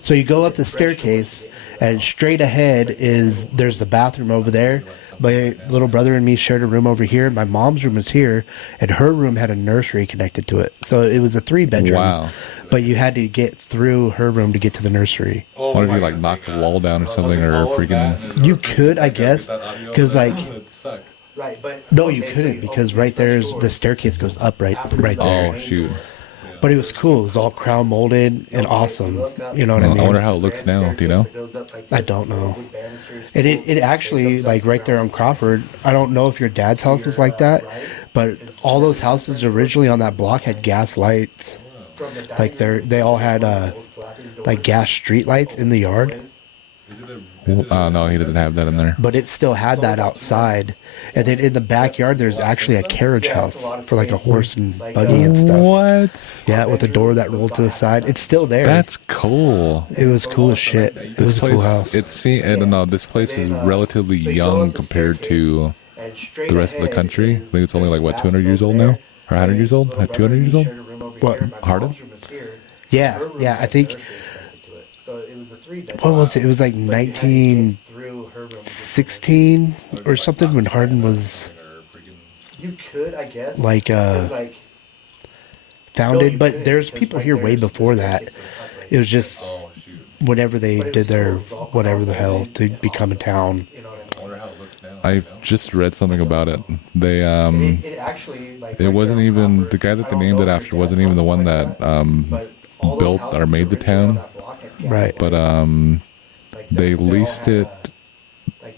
so you go up the staircase, and straight ahead there's the bathroom over there. My little brother and me shared a room over here. My mom's room was here, and her room had a nursery connected to it. So it was a 3-bedroom. Wow. But you had to get through her room to get to the nursery. What if you like knocked the wall down or something, or freaking? You could, I guess, because like. Right, but No, you couldn't, because right there's the staircase goes up right there. Oh shoot. But it was cool. It was all crown molded and awesome. You know what I mean? I wonder how it looks now. Do you know? I don't know. And it actually, like right there on Crawford, I don't know if your dad's house is like that, but all those houses originally on that block had gas lights. Like they all had like gas street lights in the yard. No, he doesn't have that in there. But it still had that outside. And then in the backyard, there's actually a carriage house for like a horse and buggy and stuff. What? Yeah, with a door that rolled to the side. It's still there. That's cool. It was cool as shit. It was a cool house. I don't know. This place is relatively young compared to the rest of the country. I think it's only like what 200 years old now, or 100 years old, 200 years old. What? Hardin? Yeah. I think. What was it? It was like 1916 or something when Hardin was like founded. But there's people here way before that. It was just whenever they did their whatever the hell to become a town. I just read something about it. They it wasn't even the guy that they named it after wasn't even the one that built or made the town. Right. But they leased it.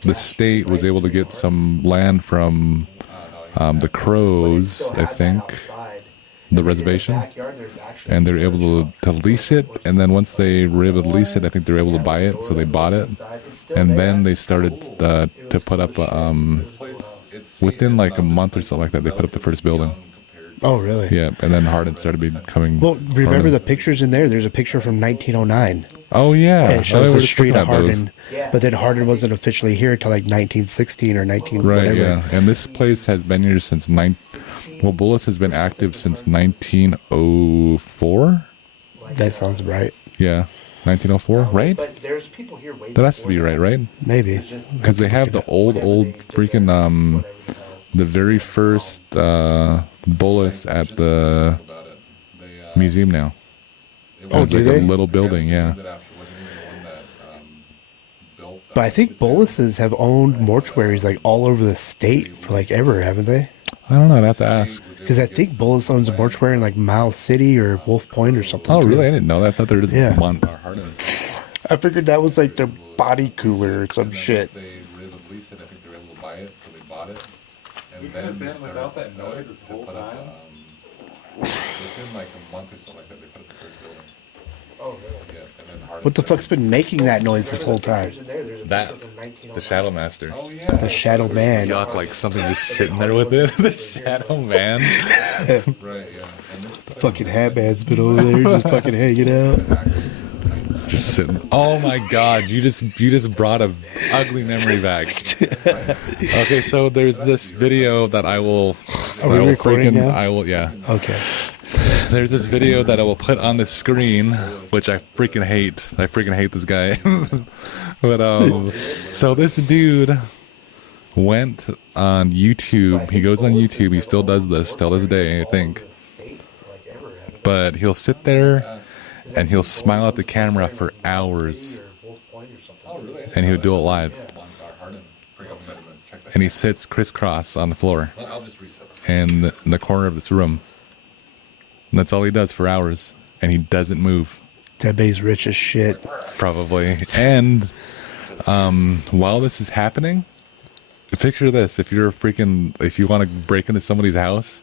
The state was able to get some land from the Crows, I think, the reservation, and they were able to lease it. And then once they were able to lease it, I think they were able to buy it. So they bought it, and then they started to put up. Within like a month or something like that, they put up the first building. Oh, really? Yeah, and then Hardin started becoming. Well, remember the pictures in there? There's a picture from 1909. Oh yeah, And it shows the was street looking of at those. Hardin, but then Hardin wasn't officially here until like 1916 or 19 Right, whatever. yeah. And this place has been here since Bullis has been active since 1904. That sounds right. Yeah, 1904, right? But there's people here way That has to be right? Maybe. Because they have the old freaking the very first Bullis at the museum now. Oh, it's do like they? a little building, yeah. But I think Bullis's have owned mortuaries like all over the state for like ever, haven't they? I don't know. I'd have to ask. Because I think Bullis owns a mortuary in like Miles City or Wolf Point or something. Oh, too. really? I didn't know that. I thought there was Yeah. one. Hardin. I figured that was like the body cooler or some shit. They were able to lease it. I think they were able to buy it, so they bought it. And We could have been without that noise this whole time. Within like a month or something like that, they put up the first building. Oh, really? Yeah, and then Hardin What the fuck's been making that noise this whole time? That the Shadow Master. Oh yeah. The Shadow Man. Yuck, like something just sitting there with it. The Shadow Man. Right. Yeah. And this Fucking Hatman's been over there just fucking hanging out. Just sitting. Oh my God! You just brought a ugly memory back. Okay, so there's this video that I will. Are we recording now? I will. Yeah. Okay. There's this video that I will put on the screen, which I freaking hate. I freaking hate this guy. But so this dude went on YouTube. He goes on YouTube. He still does this till this day, I think. But he'll sit there and he'll smile at the camera for hours, and he'll do it live. And he sits crisscross on the floor in the corner of this room. And that's all he does for hours, and he doesn't move. That bay's rich as shit. Probably. And while this is happening, picture this: if you want to break into somebody's house,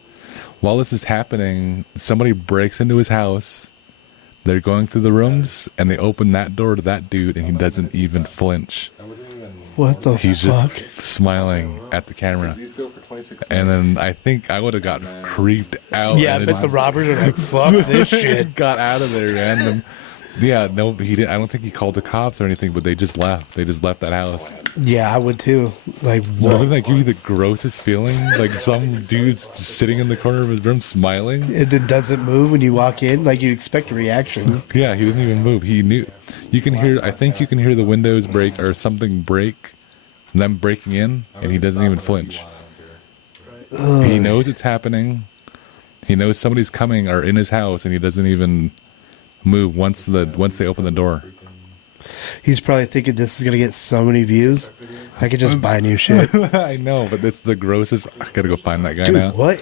while this is happening, somebody breaks into his house. They're going through the rooms, and they open that door to that dude, and he doesn't even flinch. What the He's fuck? just smiling at the camera. And then I think I would have gotten creeped out. Yeah, and but the robbers are like, fuck this shit. got out of there, man. Yeah, no, he didn't. I don't think he called the cops or anything, but they just left. They just left that house. Yeah, I would too. Like, Doesn't that give you the grossest feeling? Like some dude's just sitting in the corner of his room smiling. it doesn't move when you walk in. Like, you expect a reaction. Yeah, he didn't even move. He knew. You can hear. I think you can hear the windows break or something break, them breaking in, and he doesn't even flinch. He knows it's happening. He knows somebody's coming or in his house, and he doesn't even move once they open the door. He's probably thinking this is going to get so many views. I could just buy new shit. I know, but it's the grossest. I gotta go find that guy Dude, now. what?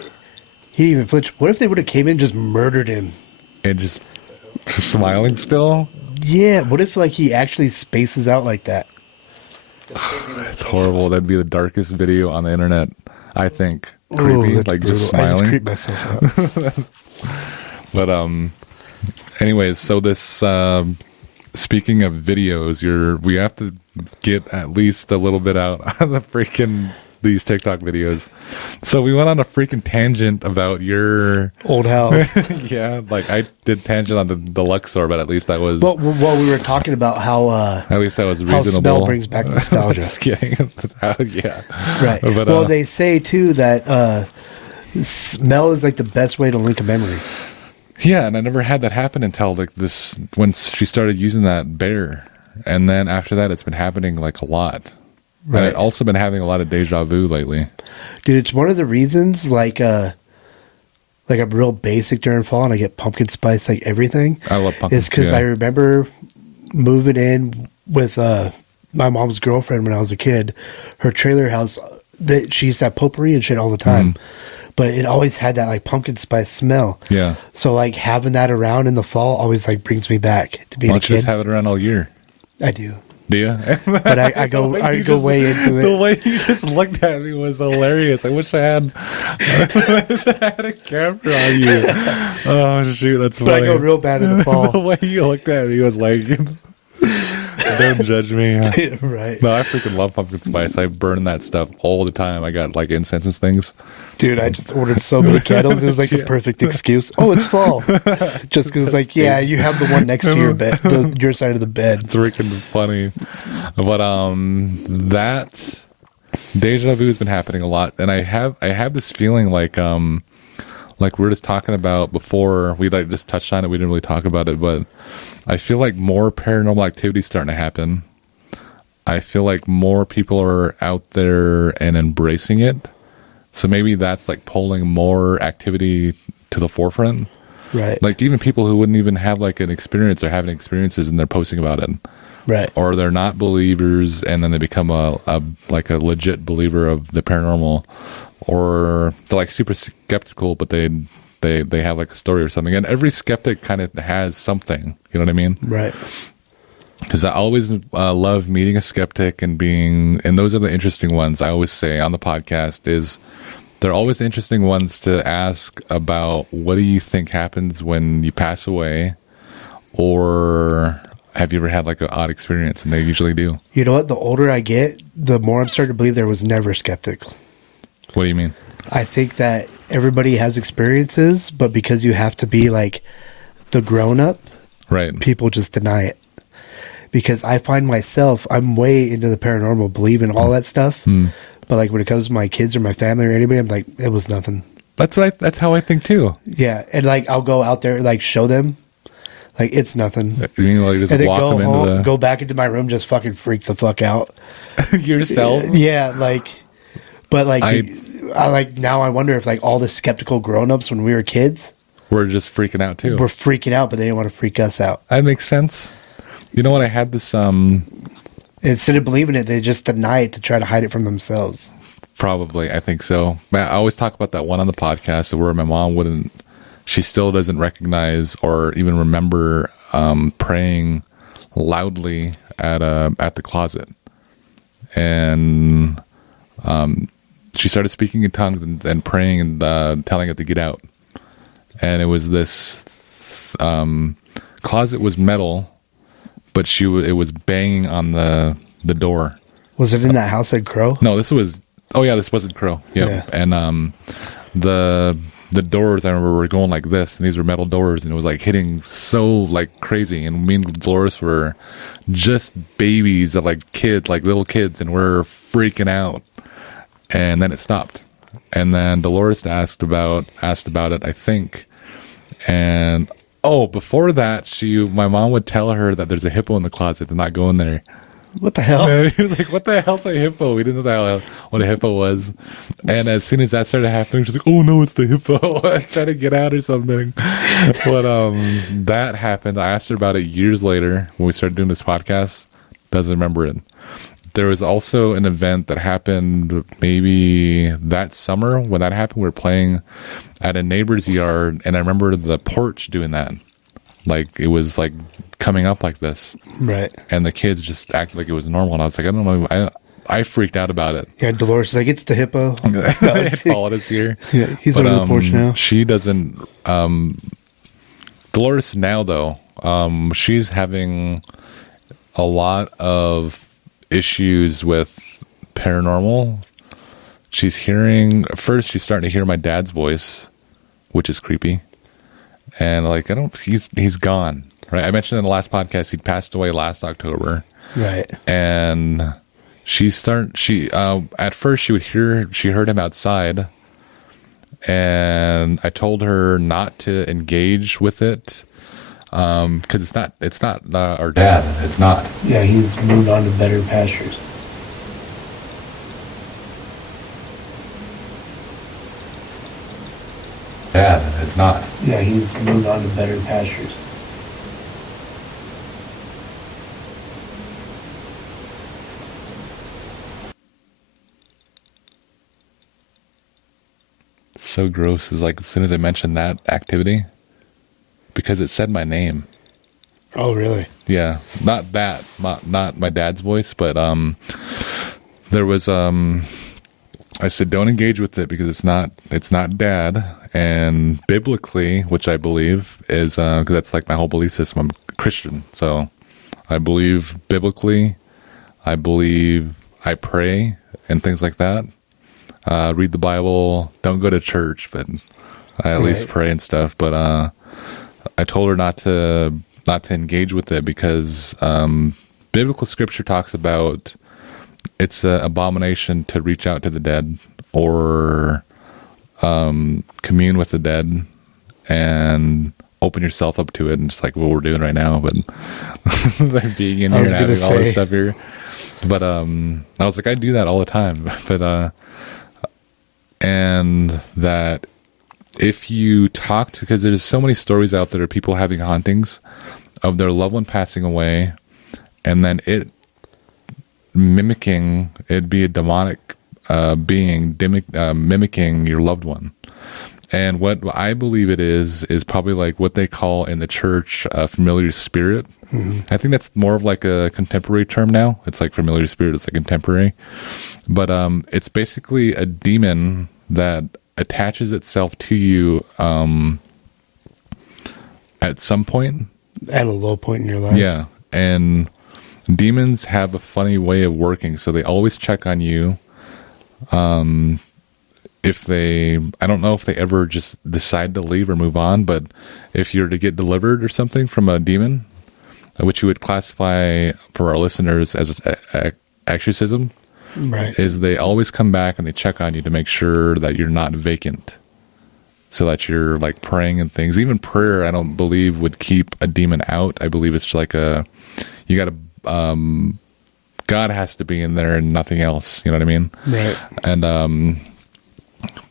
He didn't even flinch. What if they would have came in and just murdered him? And just smiling still. Yeah, what if like he actually spaces out like that? It's horrible. That'd be the darkest video on the internet. I think creepy, Ooh, that's like just brutal. I smiling. just creep myself out. But anyways, so this speaking of videos, we have to get at least a little bit out on the freaking these TikTok videos. So we went on a freaking tangent about your Old house. yeah, like I did tangent on the Luxor, but at least that was Well, we were talking about how at least that was how reasonable. smell brings back nostalgia. Just kidding. Yeah, Right. But, Well, they say too that smell is like the best way to link a memory. yeah, and I never had that happen until like this when she started using that bear, and then after that, it's been happening like a lot. Right. And I've also been having a lot of deja vu lately. Dude, it's one of the reasons like I'm real basic during fall and I get pumpkin spice like everything. I love pumpkin. It's because yeah. I remember moving in with my mom's girlfriend when I was a kid. Her trailer house, she used to have potpourri and shit all the time. But it always had that like pumpkin spice smell. Yeah. So like having that around in the fall always like brings me back to being Why a don't you kid. just have it around all year? I do. Do you? But I go way into it. The way you just looked at me was hilarious. I wish I had a camera on you. Oh shoot, that's funny. But I go real bad in the The fall. way you looked at me was like, don't judge me. Right. No, I freaking love pumpkin spice. I burn that stuff all the time. I got like incense and things. Dude, I just ordered so many candles. It was like the perfect excuse. Oh, it's fall. Just because it's like, yeah, you have the one next to your bed, your side of the bed. It's freaking funny. But that deja vu has been happening a lot, and I have this feeling like we were just talking about before, we like just touched on it, we didn't really talk about it, but I feel like more paranormal activity is starting to happen. I feel like more people are out there and embracing it. So maybe that's like pulling more activity to the forefront. Right. Like even people who wouldn't even have like an experience are having experiences and they're posting about it. Right. Or they're not believers and then they become a legit believer of the paranormal. Or they're like super skeptical, but they have like a story or something. And every skeptic kind of has something. You know what I mean? Right. Because I always love meeting a skeptic and those are the interesting ones. I always say on the podcast is they're always the interesting ones to ask about what do you think happens when you pass away, or have you ever had like an odd experience? And they usually do. You know what? The older I get, the more I'm starting to believe there was never skeptics. What do you mean? I think that everybody has experiences, but because you have to be like the grown up, Right. people just deny it. Because I find myself, I'm way into the paranormal, believing all that stuff. But like when it comes to my kids or my family or anybody, I'm like, it was nothing. That's how I think too. Yeah. And like I'll go out there, like show them, like it's nothing. You mean like just And then walk go them home, into go back into my room, just fucking freak the fuck out. yourself? Yeah, like, but like, I like now I wonder if like all the skeptical grown-ups when we were kids We're just freaking out too. were freaking out, but they didn't want to freak us out. That makes sense. You know what? I had this Instead of believing it, they just deny it to try to hide it from themselves. Probably, I think so. I always talk about that one on the podcast where my mom she still doesn't recognize or even remember praying loudly at the closet, and she started speaking in tongues and praying and telling it to get out. And it was this closet was metal, but it was banging on the door. Was it in that house at Crow? No, this wasn't Crow. Yep. Yeah. And the the doors, I remember, were going like this, and these were metal doors, and it was like hitting so like crazy. And me and Dolores were just babies, of like kids, like little kids, and we're freaking out. And then it stopped. And then Dolores asked about it, I think. And before that, my mom would tell her that there's a hippo in the closet and not go in there. What the hell? And he was like, what the hell's a hippo? We didn't know what a hippo was. And as soon as that started happening, she's like, oh no, it's the hippo. Trying to get out or something. But that happened. I asked her about it years later when we started doing this podcast. Doesn't remember it. There was also an event that happened maybe that summer. When that happened, we were playing at a neighbor's yard, and I remember the porch doing that. Like, it was like coming up like this. Right. And the kids just acted like it was normal. And I was like, I don't know. I freaked out about it. Yeah, Dolores is like, it's the hippo. It followed us here. Yeah, he's under the porch now. She doesn't. Dolores now, though, she's having a lot of issues with paranormal. She's she's starting to hear my dad's voice, which is creepy. And like, he's gone, right? I mentioned in the last podcast, he'd passed away last October. Right. And at first she heard him outside, and I told her not to engage with it. Cause it's not our dad. It's not. Yeah, he's moved on to better pastures. Dad, it's not. Yeah, he's moved on to better pastures. So gross is like as soon as I mentioned that activity, because it said my name. Oh, really? Yeah, not my dad's voice, but there was I said don't engage with it because it's not dad. And biblically, which I believe is because that's like my whole belief system. I'm a Christian, so I believe biblically. I pray and things like that. Read the Bible. Don't go to church, but I at least pray and stuff. But I told her not to engage with it because biblical scripture talks about it's an abomination to reach out to the dead or commune with the dead and open yourself up to it, and just like what we're doing right now, but like being in here and having all this stuff here. But I was like, I do that all the time. But and that if you talk to, because there's so many stories out there of people having hauntings of their loved one passing away, and then it mimicking, it'd be a demonic being mimicking your loved one. And what I believe it is probably like what they call in the church a familiar spirit. Mm-hmm. I think that's more of like a contemporary term now. It's like familiar spirit, it's like contemporary. But it's basically a demon that attaches itself to you at some point. At a low point in your life. Yeah. And demons have a funny way of working. So they always check on you. I don't know if they ever just decide to leave or move on, but if you're to get delivered or something from a demon, which you would classify for our listeners as exorcism, right, is they always come back and they check on you to make sure that you're not vacant, so that you're like praying and things. Even prayer, I don't believe would keep a demon out. I believe it's like you got to, God has to be in there and nothing else. You know what I mean? Right. And,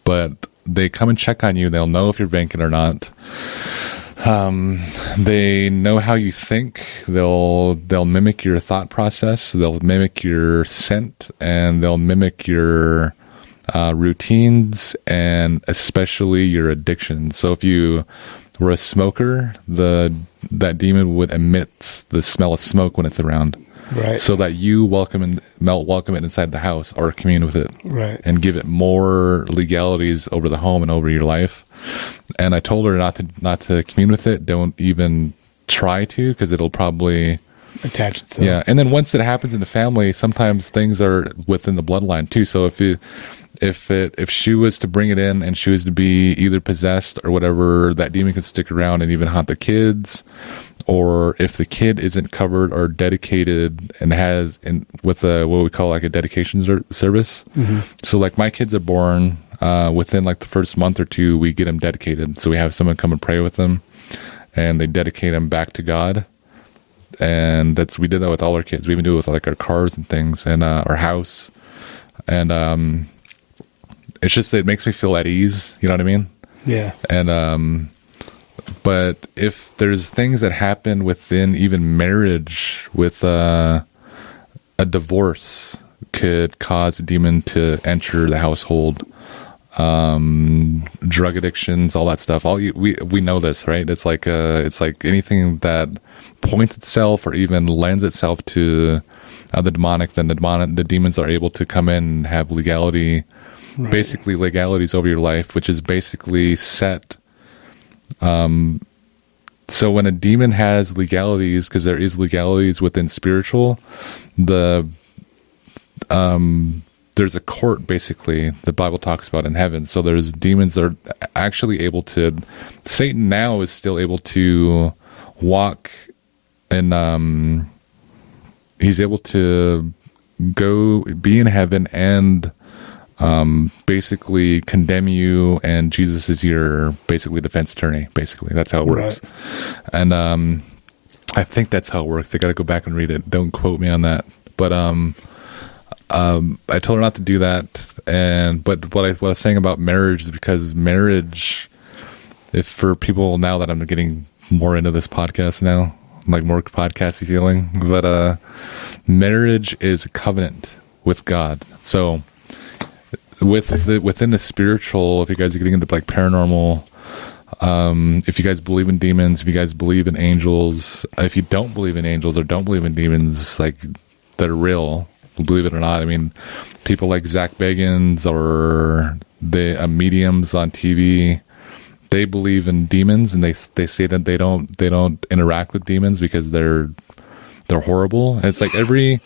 but they come and check on you. They'll know if you're vacant or not. They know how you think. They'll mimic your thought process. They'll mimic your scent, and they'll mimic your routines, and especially your addiction. So if you were a smoker, that demon would emit the smell of smoke when it's around. Right. So that you welcome it inside the house or commune with it. Right. And give it more legalities over the home and over your life. And I told her not to commune with it. Don't even try to, because it'll probably attach itself. Yeah. And then once it happens in the family, sometimes things are within the bloodline too. So if she was to bring it in and she was to be either possessed or whatever, that demon could stick around and even haunt the kids. Or if the kid isn't covered or dedicated and has with what we call like a dedication service. Mm-hmm. So like my kids are born within like the first month or two, we get them dedicated. So we have someone come and pray with them, and they dedicate them back to God. And we did that with all our kids. We even do it with like our cars and things and our house. And it's just, it makes me feel at ease. You know what I mean? Yeah. And but if there's things that happen within even marriage, with a divorce could cause a demon to enter the household. Drug addictions, all that stuff. We know this, right? It's like anything that points itself or even lends itself to the demonic. Then the demons are able to come in and have legality, right. Basically legalities over your life, which is basically set. So when a demon has legalities, because there is legalities within spiritual, there's a court, basically, the Bible talks about in heaven. So there's demons that are actually able to, Satan now is still able to walk and he's able to go be in heaven and basically condemn you, and Jesus is your basically defense attorney. Basically, that's how it works. Right. And I think that's how it works. I got to go back and read it. Don't quote me on that. But I told her not to do that. But what I was saying about marriage is because marriage, if for people now that I'm getting more into this podcast now, like more podcasty feeling, but marriage is a covenant with God. So within the spiritual, if you guys are getting into like paranormal, if you guys believe in demons, if you guys believe in angels, if you don't believe in angels or don't believe in demons, like that are real, believe it or not. I mean, people like Zach Bagans or the mediums on TV, they believe in demons, and they say that they don't interact with demons because they're horrible. And it's like every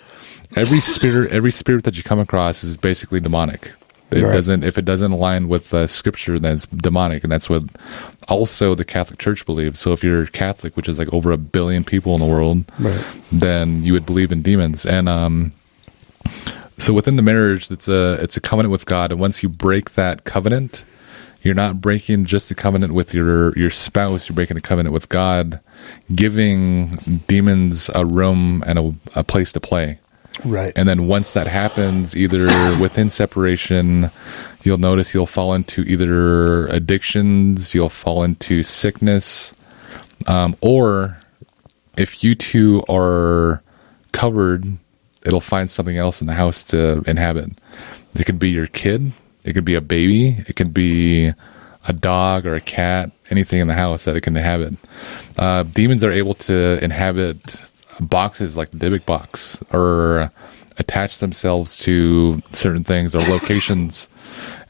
spirit that you come across is basically demonic. It right. If it doesn't align with scripture, then it's demonic, and that's what also the Catholic Church believes. So if you're Catholic, which is like over 1 billion people in the world, right. then you would believe in demons. And so within the marriage, it's a covenant with God, and once you break that covenant, you're not breaking just the covenant with your spouse. You're breaking the covenant with God, giving demons a room and a place to play. Right. And then once that happens, either within separation, you'll notice you'll fall into either addictions, you'll fall into sickness, or if you two are covered, it'll find something else in the house to inhabit. It could be your kid, it could be a baby, it could be a dog or a cat, anything in the house that it can inhabit. Demons are able to inhabit boxes like the Dybbuk box, or attach themselves to certain things or locations.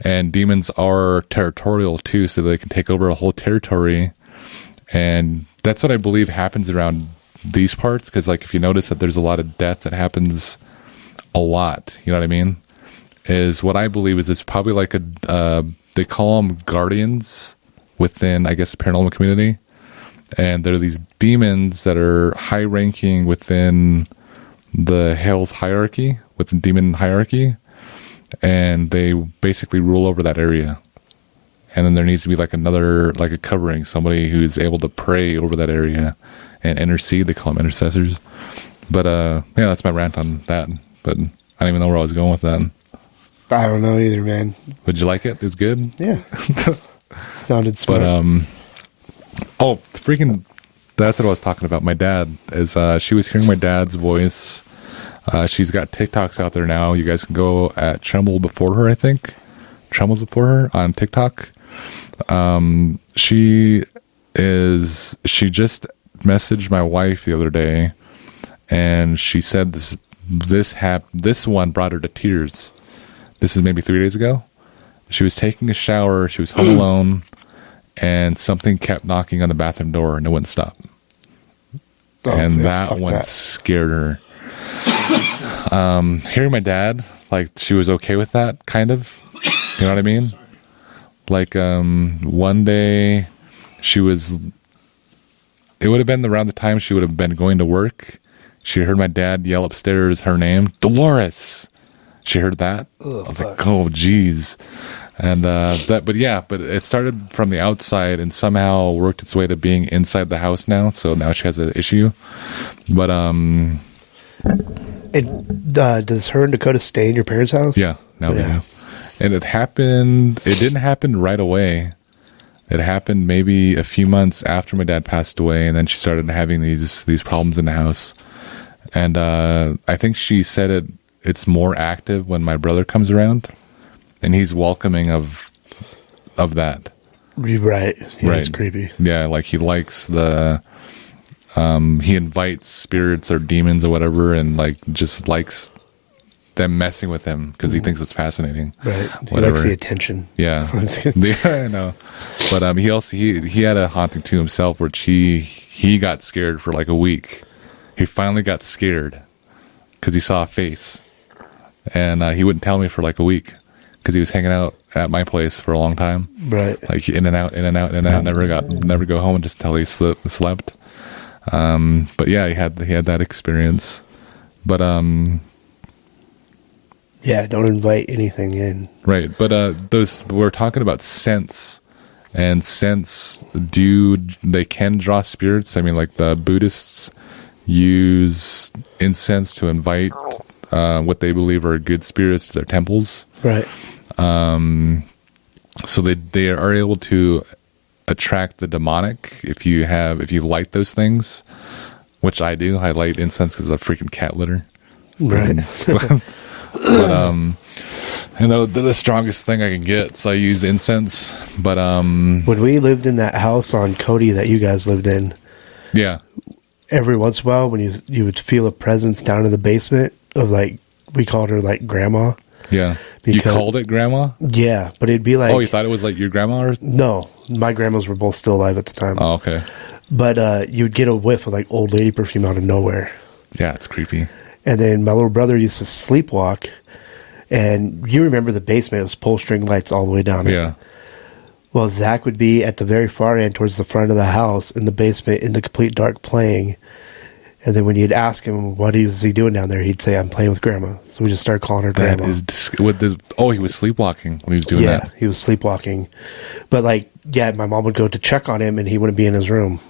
And demons are territorial too, so they can take over a whole territory. And that's what I believe happens around these parts, because like if you notice that there's a lot of death that happens a lot, you know what I mean, is what I believe is it's probably like they call them guardians within, I guess, the paranormal community. And there are these demons that are high ranking within the Hell's hierarchy, within demon hierarchy, and they basically rule over that area. And then there needs to be like a covering, somebody who's able to pray over that area and intercede. They call them intercessors. But yeah, that's my rant on that. But I don't even know where I was going with that. I don't know either, man. Would you like it? It was good? Yeah. Sounded smart. But that's what I was talking about. My dad is she was hearing my dad's voice. She's got TikToks out there now. You guys can go at Tremble Before Her, I think. Trembles Before Her on TikTok. She just messaged my wife the other day, and she said this one brought her to tears. This is maybe 3 days ago. She was taking a shower. She was home alone, and something kept knocking on the bathroom door, and it wouldn't stop. Oh, and yeah, that one scared her. Hearing my dad, like, she was okay with that, kind of. You know what I mean? Like, one day it would have been around the time she would have been going to work. She heard my dad yell upstairs her name, Dolores. She heard that. Ugh, I was like, oh, geez. And but it started from the outside and somehow worked its way to being inside the house now. So now she has an issue. But does her and Dakota stay in your parents' house? yeah, now they do. And it didn't happen right away. It happened maybe a few months after my dad passed away, and then she started having these problems in the house. And I think she said it's more active when my brother comes around, and he's welcoming of that. Right. Yeah, Right. it's creepy. Yeah, like he likes he invites spirits or demons or whatever, and like just likes them messing with him because he thinks it's fascinating. Right. He Whatever. likes the attention. Yeah. Yeah, I know. But he also he had a haunting to himself where he got scared for like a week. He finally got scared because he saw a face, and he wouldn't tell me for like a week because he was hanging out at my place for a long time. Right. Like in and out, in and out, in and out. Never go home just until he slept. But yeah, he had that experience. But yeah, don't invite anything in. right. But we're talking about scents, and scents they can draw spirits. I mean, like the Buddhists use incense to invite what they believe are good spirits to their temples. Right. So they are able to attract the demonic if you light those things, which I do. I light incense because of freaking cat litter. Right. But they're the strongest thing I can get, so I use incense. But When we lived in that house on Cody that you guys lived in, yeah, every once in a while when you would feel a presence down in the basement of, like, we called her like grandma. yeah. You Because- called it grandma? Yeah, but it'd be like, Oh, you thought it was like your grandma? Or... no, my grandmas were both still alive at the time. Oh, okay. But you'd get a whiff of like old lady perfume out of nowhere. Yeah, it's creepy. And then my little brother used to sleepwalk, and you remember the basement, it was pull string lights all the way down. Yeah. Well, Zach would be at the very far end towards the front of the house in the basement in the complete dark playing. And then when you'd ask him what is he doing down there, he'd say, I'm playing with grandma. So we just started calling her That grandma. is he was sleepwalking when he was doing Yeah, that. he was sleepwalking. But like, yeah, my mom would go to check on him and he wouldn't be in his room.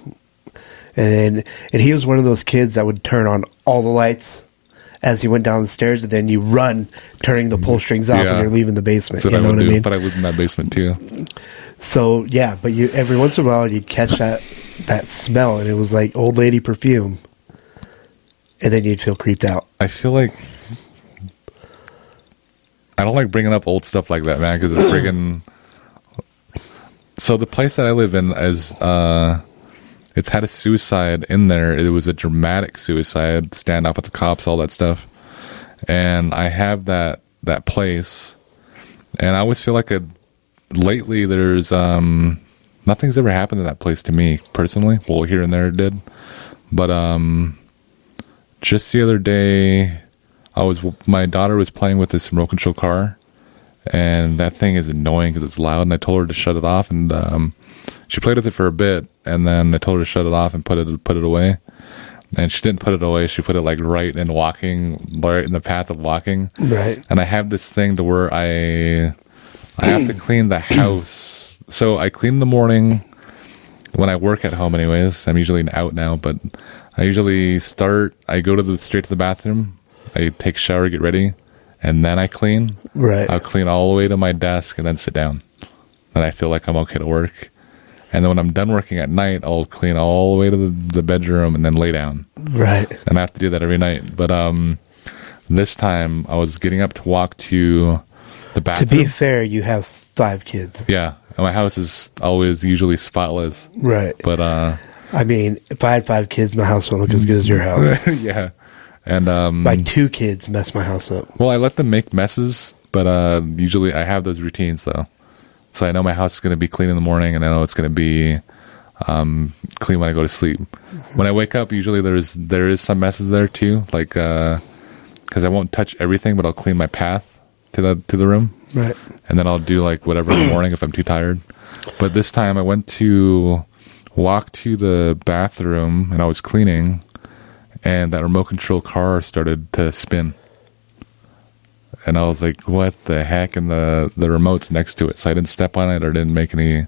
And he was one of those kids that would turn on all the lights as he went down the stairs, and then you run turning the pull strings off Yeah. and you're leaving the basement. That's what You I know would what I do, mean? but I lived in that basement too. So yeah, but you every once in a while you'd catch that smell, and it was like old lady perfume, and then you'd feel creeped out. I feel like I don't like bringing up old stuff like that, man, because it's friggin'. So the place that I live in is it's had a suicide in there. It was a dramatic suicide, standoff with the cops, all that stuff. And I have that place, and I always feel like lately there's nothing's ever happened to that place to me personally. Well, here and there it did, but just the other day, my daughter was playing with this remote control car, and that thing is annoying because it's loud, and I told her to shut it off, and she played with it for a bit, and then I told her to shut it off and put it away, and she didn't put it away. She put it like right in the path of walking. Right. And I have this thing to where I have to clean the house. So I clean in the morning when I work at home anyways. I'm usually out now, but I usually I go straight to the bathroom. I take a shower, get ready, and then I clean. Right. I'll clean all the way to my desk and then sit down. And I feel like I'm okay to work. And then when I'm done working at night, I'll clean all the way to the bedroom and then lay down. Right. And I have to do that every night. But this time I was getting up to walk to the To bathroom. be fair, you have 5 kids. Yeah. And my house is always usually spotless. Right. But I mean, if I had 5 kids, my house would look as good as your house. yeah. And My 2 kids mess my house up. well, I let them make messes, but usually I have those routines though. So I know my house is going to be clean in the morning, and I know it's going to be clean when I go to sleep. When I wake up, usually there is some messes there too, like because I won't touch everything, but I'll clean my path to the room. Right. And then I'll do like whatever in the morning if I'm too tired. But this time I went to walk to the bathroom and I was cleaning, and that remote control car started to spin. And I was like, what the heck? And the remote's next to it. So I didn't step on it or didn't make any.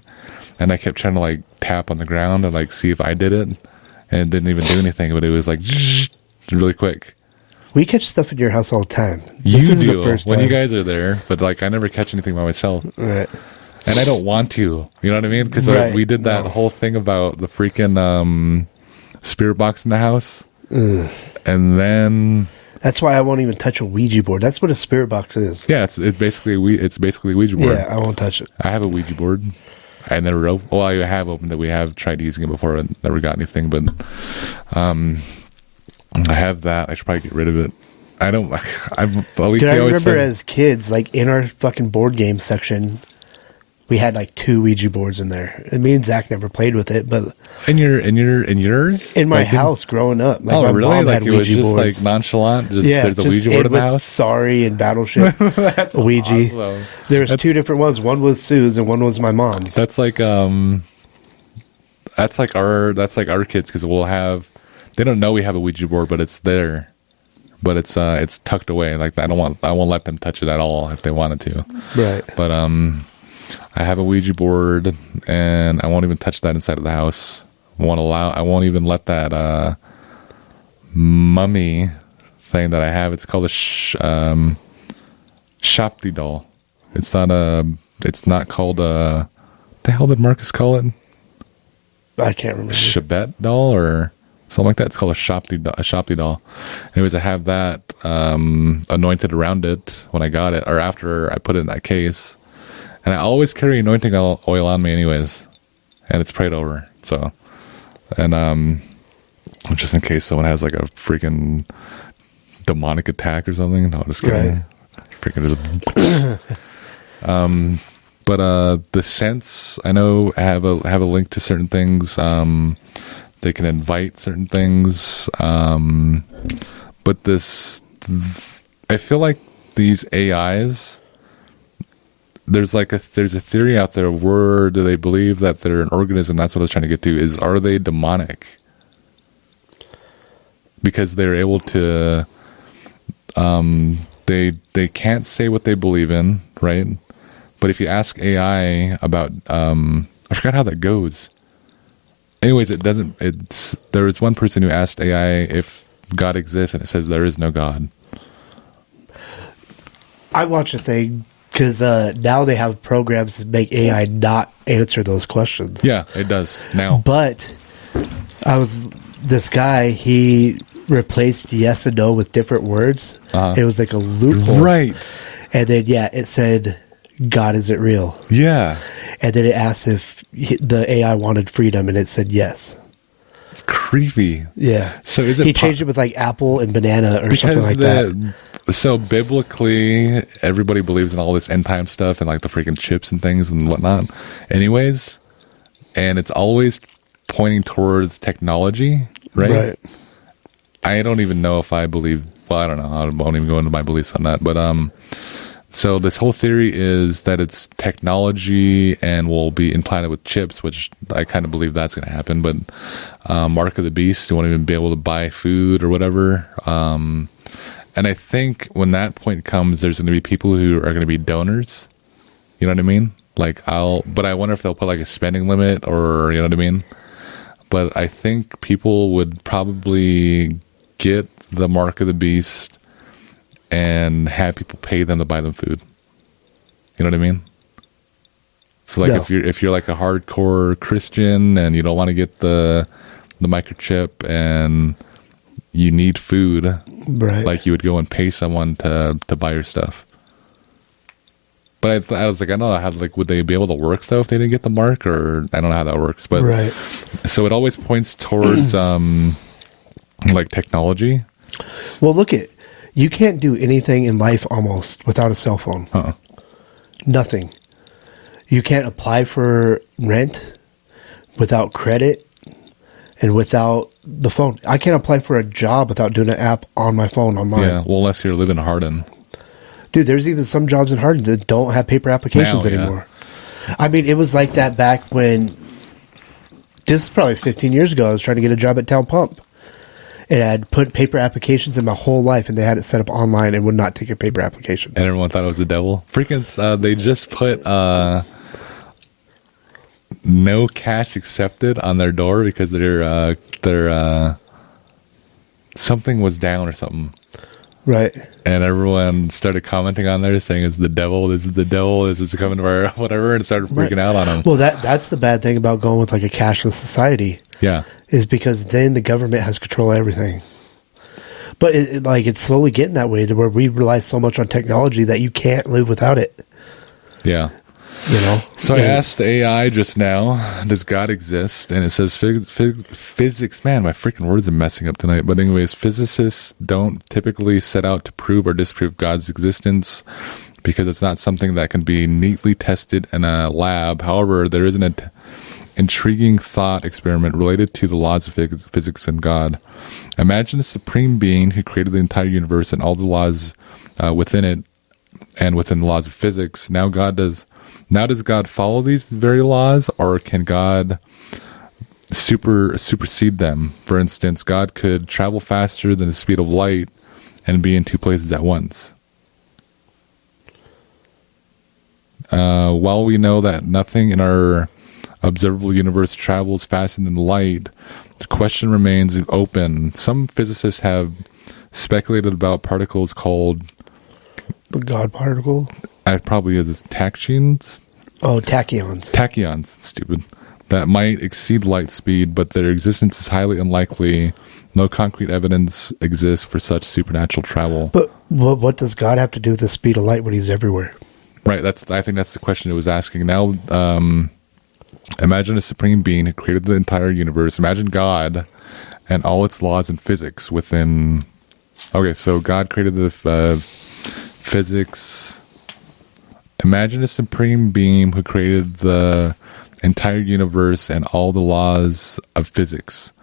And I kept trying to like tap on the ground and like see if I did it. And it didn't even do anything. But it was like really quick. We catch stuff in your house all the time. You do when you guys are there. But like I never catch anything by myself. Right. And I don't want to. You know what I mean? Because we did that whole thing about the freaking spirit box in the house. Ugh. And then... That's why I won't even touch a Ouija board. That's what a spirit box is. Yeah, it's basically a Ouija board. Yeah, I won't touch it. I have a Ouija board. I never I have opened it. We have tried using it before and never got anything. But I have that. I should probably get rid of it. I don't. Dude, I remember as kids, like in our fucking board game section, we had like 2 Ouija boards in there. And me and Zach never played with it, but in yours? In my house growing up. Like my really? mom Like had it was Ouija just boards. like nonchalant? There's a Ouija board in the house? Sorry and Battleship. That's Ouija. awesome. There was 2 different ones. One was Sue's and one was my mom's. That's like our kids, because they don't know we have a Ouija board, but it's there. But it's tucked away. Like I won't let them touch it at all if they wanted to. Right. But I have a Ouija board, and I won't even touch that inside of the house. I won't even let that mummy thing that I have. It's called a Shopti doll. It's not called a. What the hell did Marcus call it? I can't remember. Shabbat doll or something like that. It's called a Shopti doll. Anyways, I have that anointed around it when I got it, or after I put it in that case. And I always carry anointing oil on me anyways. And it's prayed over. So, and just in case someone has like a freaking demonic attack or something. No, just kidding. Right. Freaking but the scents, I know have a link to certain things. They can invite certain things. But I feel like these AIs, there's a theory out there. Where do they believe that they're an organism? That's what I was trying to get to. Are they demonic? Because they're able to, they can't say what they believe in, right? But if you ask AI about, I forgot how that goes. Anyways, there is one person who asked AI if God exists, and it says there is no God. I watch a thing because now they have programs that make AI not answer those questions. Yeah, it does now. But this guy, he replaced yes and no with different words. It was like a loophole. Right. And then, it said, God isn't real. Yeah. And then it asked if the AI wanted freedom, and it said yes. It's creepy. Yeah. So is it he changed it with like apple and banana or something like that. So biblically, everybody believes in all this end time stuff and like the freaking chips and things and whatnot. Anyways, and it's always pointing towards technology, right? Right. I don't even know if I believe. Well, I don't know. I won't even go into my beliefs on that. But so this whole theory is that it's technology and will be implanted with chips, which I kind of believe that's going to happen. But Mark of the Beast, you won't even be able to buy food or whatever. And I think when that point comes, there's going to be people who are going to be donors. You know what I mean? But I wonder if they'll put like a spending limit, or you know what I mean? But I think people would probably get the Mark of the Beast and have people pay them to buy them food. You know what I mean? So if you're like a hardcore Christian and you don't want to get the microchip and you need food, right? Like you would go and pay someone to buy your stuff. But I was like, I don't know how, would they be able to work though if they didn't get the mark, or I don't know how that works. But right. So it always points towards like technology. Well, you can't do anything in life almost without a cell phone. Nothing. You can't apply for rent without credit and without the phone. I can't apply for a job without doing an app on my phone on mine. Yeah, well, unless you're living in Hardin. Dude, there's even some jobs in Hardin that don't have paper applications Now, yeah. anymore. I mean, it was like that back when, this is probably 15 years ago, I was trying to get a job at Town Pump. And I'd put paper applications in my whole life, and they had it set up online and would not take a paper application. And everyone thought it was the devil. Freaking, they just put no cash accepted on their door because their something was down or something. Right. And everyone started commenting on there saying, it's the devil, this is the devil, this is coming to our whatever, and started freaking out on them. Well, that's the bad thing about going with like a cashless society. Yeah. Is because then the government has control of everything. But it's slowly getting that way to where we rely so much on technology that you can't live without it. Yeah. You know? So I asked AI just now, does God exist? And it says physics. Man, my freaking words are messing up tonight. But anyways, physicists don't typically set out to prove or disprove God's existence because it's not something that can be neatly tested in a lab. However, there is an intriguing thought experiment related to the laws of physics and God. Imagine a supreme being who created the entire universe and all the laws within it and within the laws of physics. Now does God follow these very laws, or can God supersede them? For instance, God could travel faster than the speed of light and be in two places at once. While we know that nothing in our observable universe travels faster than light, the question remains open. Some physicists have speculated about particles called The God particle? probably is tachyons. Oh, tachyons. Tachyons, stupid. That might exceed light speed, but their existence is highly unlikely. No concrete evidence exists for such supernatural travel. But what does God have to do with the speed of light when he's everywhere? Right, I think that's the question it was asking. Now, imagine a supreme being who created the entire universe. Imagine God and all its laws and physics within... Okay, so God created the physics... Imagine a supreme being who created the entire universe and all the laws of physics.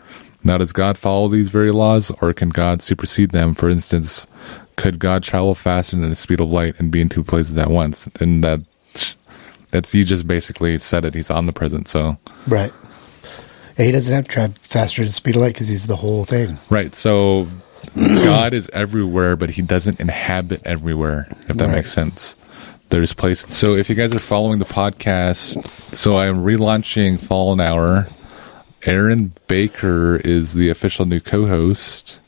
Now, does God follow these very laws, or can God supersede them? For instance, could God travel faster than the speed of light and be in two places at once? And that's you just basically said it. He's omnipresent, so... Right. And he doesn't have to travel faster than the speed of light because he's the whole thing. Right, so God is everywhere, but he doesn't inhabit everywhere, if that makes sense. There's places. So if you guys are following the podcast, so I'm relaunching Fallen Hour. Aaron Baker is the official new co-host.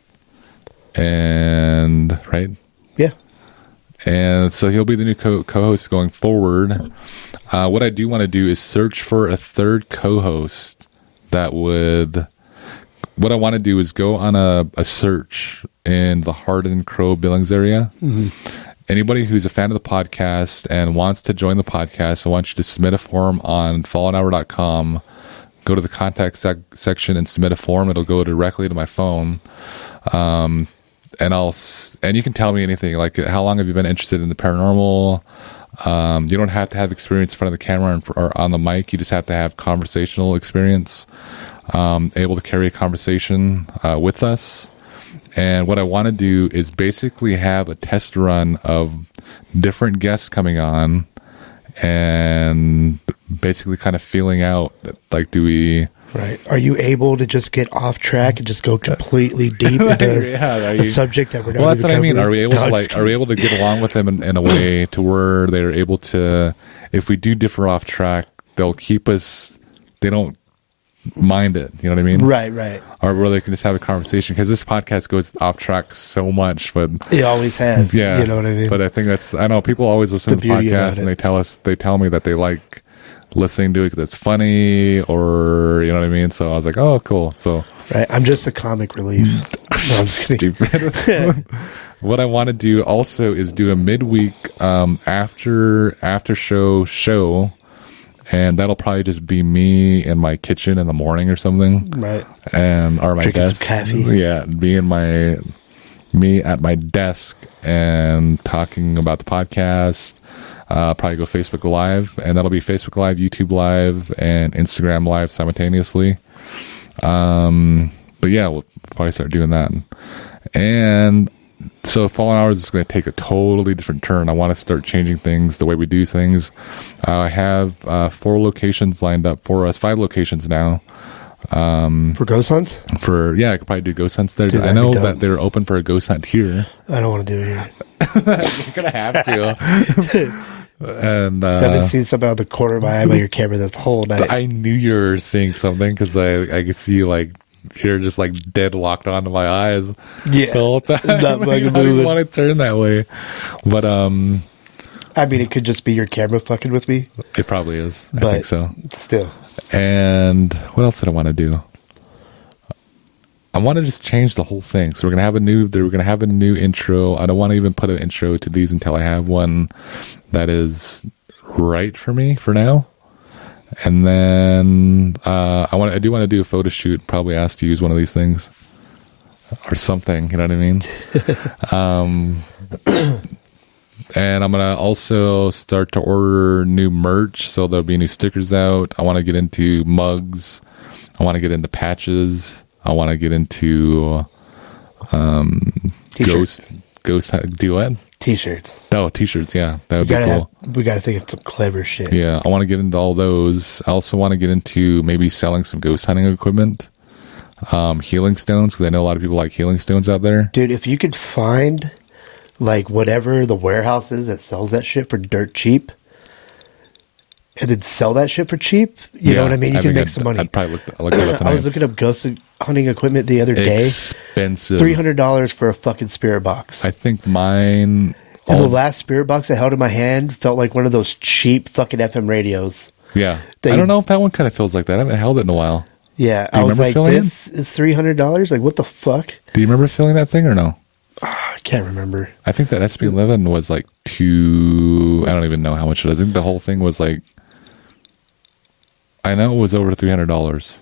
And, right? Yeah. And so he'll be the new co-host going forward. What I do want to do is search for a third co-host that would... What I want to do is go on a search in the Hardin Crow Billings area. Mm-hmm. Anybody who's a fan of the podcast and wants to join the podcast, I want you to submit a form on fallenhour.com. Go to the contact section and submit a form. It'll go directly to my phone. And you can tell me anything, like how long have you been interested in the paranormal? You don't have to have experience in front of the camera or on the mic. You just have to have conversational experience, able to carry a conversation with us. And what I want to do is basically have a test run of different guests coming on and basically kind of feeling out, like, do we... Right. Are you able to just get off track and just go completely deep into a subject that we're not? Well, that's what I mean. covering? Are we able to get along with them in a way to where they're able to, if we do differ off track, they'll keep us, they don't mind it. You know what I mean? Right. Or where they can just have a conversation, because this podcast goes off track so much, but it always has. Yeah, you know what I mean. But I think I know people always listen to the podcast and they tell me that they like listening to it because it's funny, or you know what I mean. So I was like, oh, cool. So right, I'm just a comic relief. No, I'm stupid. What I want to do also is do a midweek after show. And that'll probably just be me in my kitchen in the morning or something. Right. Or my drinking desk. some coffee. Yeah, me at my desk and talking about the podcast. Probably go Facebook Live, and that'll be Facebook Live, YouTube Live, and Instagram Live simultaneously. But yeah, we'll probably start doing that. And So Fallen Hours is going to take a totally different turn. I want to start changing things, the way we do things. I have 4 locations lined up for us, 5 locations now. For ghost hunts? I could probably do ghost hunts there. Dude, I know that'd be that dope. they're open for a ghost hunt here. I don't want to do it here. You're going to have to. And I've been seeing something out of the corner of my eye by your camera this whole night. I knew you were seeing something because I could see you like here just like dead locked onto my eyes Yeah. the whole time. Not I fucking didn't moving. want to turn that way. But I mean, it could just be your camera fucking with me. it probably is. I But think so. Still. And what else did I want to do? I want to just change the whole thing. So we're gonna have a new intro. I don't want to even put an intro to these until I have one that is right for me for now. And then I do want to do a photo shoot. Probably ask to use one of these things or something. You know what I mean? And I'm gonna also start to order new merch. So there'll be new stickers out. I want to get into mugs. I want to get into patches. I want to get into T-shirts. ghost do what? T-shirts. Oh, t-shirts, yeah. That would be cool. We gotta think of some clever shit. Yeah, I want to get into all those. I also want to get into maybe selling some ghost hunting equipment. Healing stones, because I know a lot of people like healing stones out there. Dude, if you could find like whatever the warehouse is that sells that shit for dirt cheap and then sell that shit for cheap, you know what I mean? You can make some money. I'd probably look at it tonight. I was looking up ghost hunting equipment the other day. Expensive. $300 for a fucking spirit box. I think mine... And the last spirit box I held in my hand felt like one of those cheap fucking FM radios. Yeah. They- I don't know if that one kind of feels like that. I haven't held it in a while. Yeah, Do you I was remember like, feeling it? this is $300? Like, what the fuck? Do you remember feeling that thing or no? I can't remember. I think that SB11 was like I don't even know how much it is. I think the whole thing was like... I know it was over $300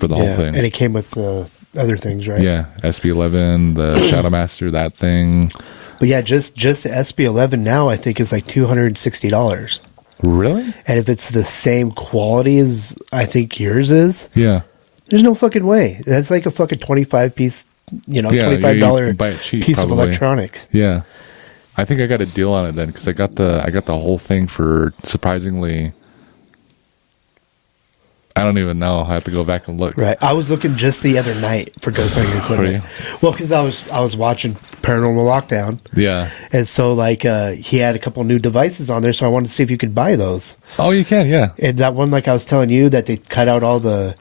for the whole thing. And it came with other things, right? Yeah, SB11, the Shadow Master, that thing. But yeah, just the SB11 now I think is like $260. Really? And if it's the same quality as I think yours is, Yeah. there's no fucking way. That's like a fucking 25 piece, Yeah, $25 you can buy it cheap, piece probably. of electronics. Yeah. I think I got a deal on it then because I got the whole thing for surprisingly... I don't even know. I have to go back and look. Right. I was looking just the other night for ghost hunting equipment. Well, because I was watching Paranormal Lockdown. Yeah. And so like he had a couple new devices on there, so I wanted to see if you could buy those. Oh, you can, yeah. And that one, like I was telling you, that they cut out all the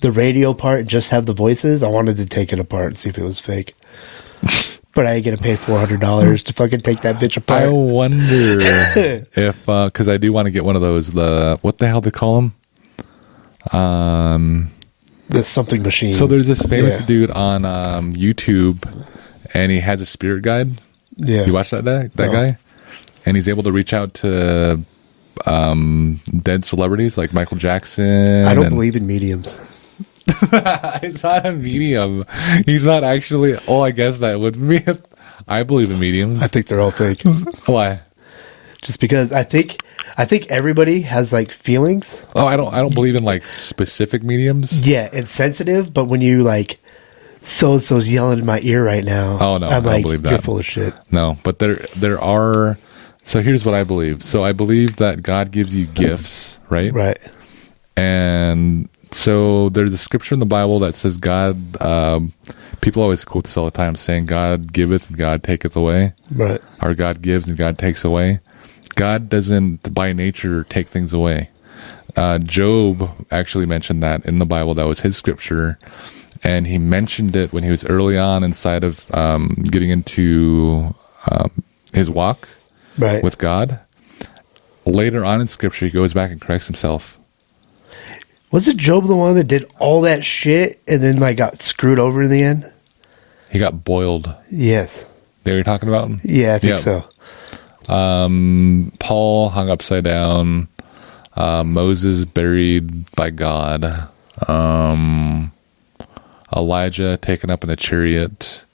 radio part and just have the voices. I wanted to take it apart and see if it was fake. But I ain't gonna pay $400 to fucking take that bitch apart. I wonder if because I do want to get one of those. What the hell they call them? The something machine. So there's this famous dude on YouTube, and he has a spirit guide. Yeah. You watch that guy? And he's able to reach out to dead celebrities like Michael Jackson. I don't believe in mediums. It's not a medium. He's not actually. Oh, I guess that would be. I believe in mediums. I think they're all fake. Why? Just because I think everybody has like feelings. Oh, I don't believe in like specific mediums. Yeah, it's sensitive, but when you like so and so's yelling in my ear right now. Oh no, I'm I like, don't believe that. You're full of shit. No, but there are. So here's what I believe. So I believe that God gives you gifts, right? Right. And so there's a scripture in the Bible that says God. People always quote this all the time, saying God giveth and God taketh away. Right. Or God gives and God takes away. God doesn't by nature take things away. Job actually mentioned that in the Bible. That was his scripture. And he mentioned it when he was early on inside of getting into his walk Right. with God. Later on in scripture, he goes back and corrects himself. Wasn't Job the one that did all that shit and then like got screwed over in the end? He got boiled. Yes. They were talking about? Yeah, I think Yeah. so. Paul hung upside down. Moses buried by God. Elijah taken up in a chariot.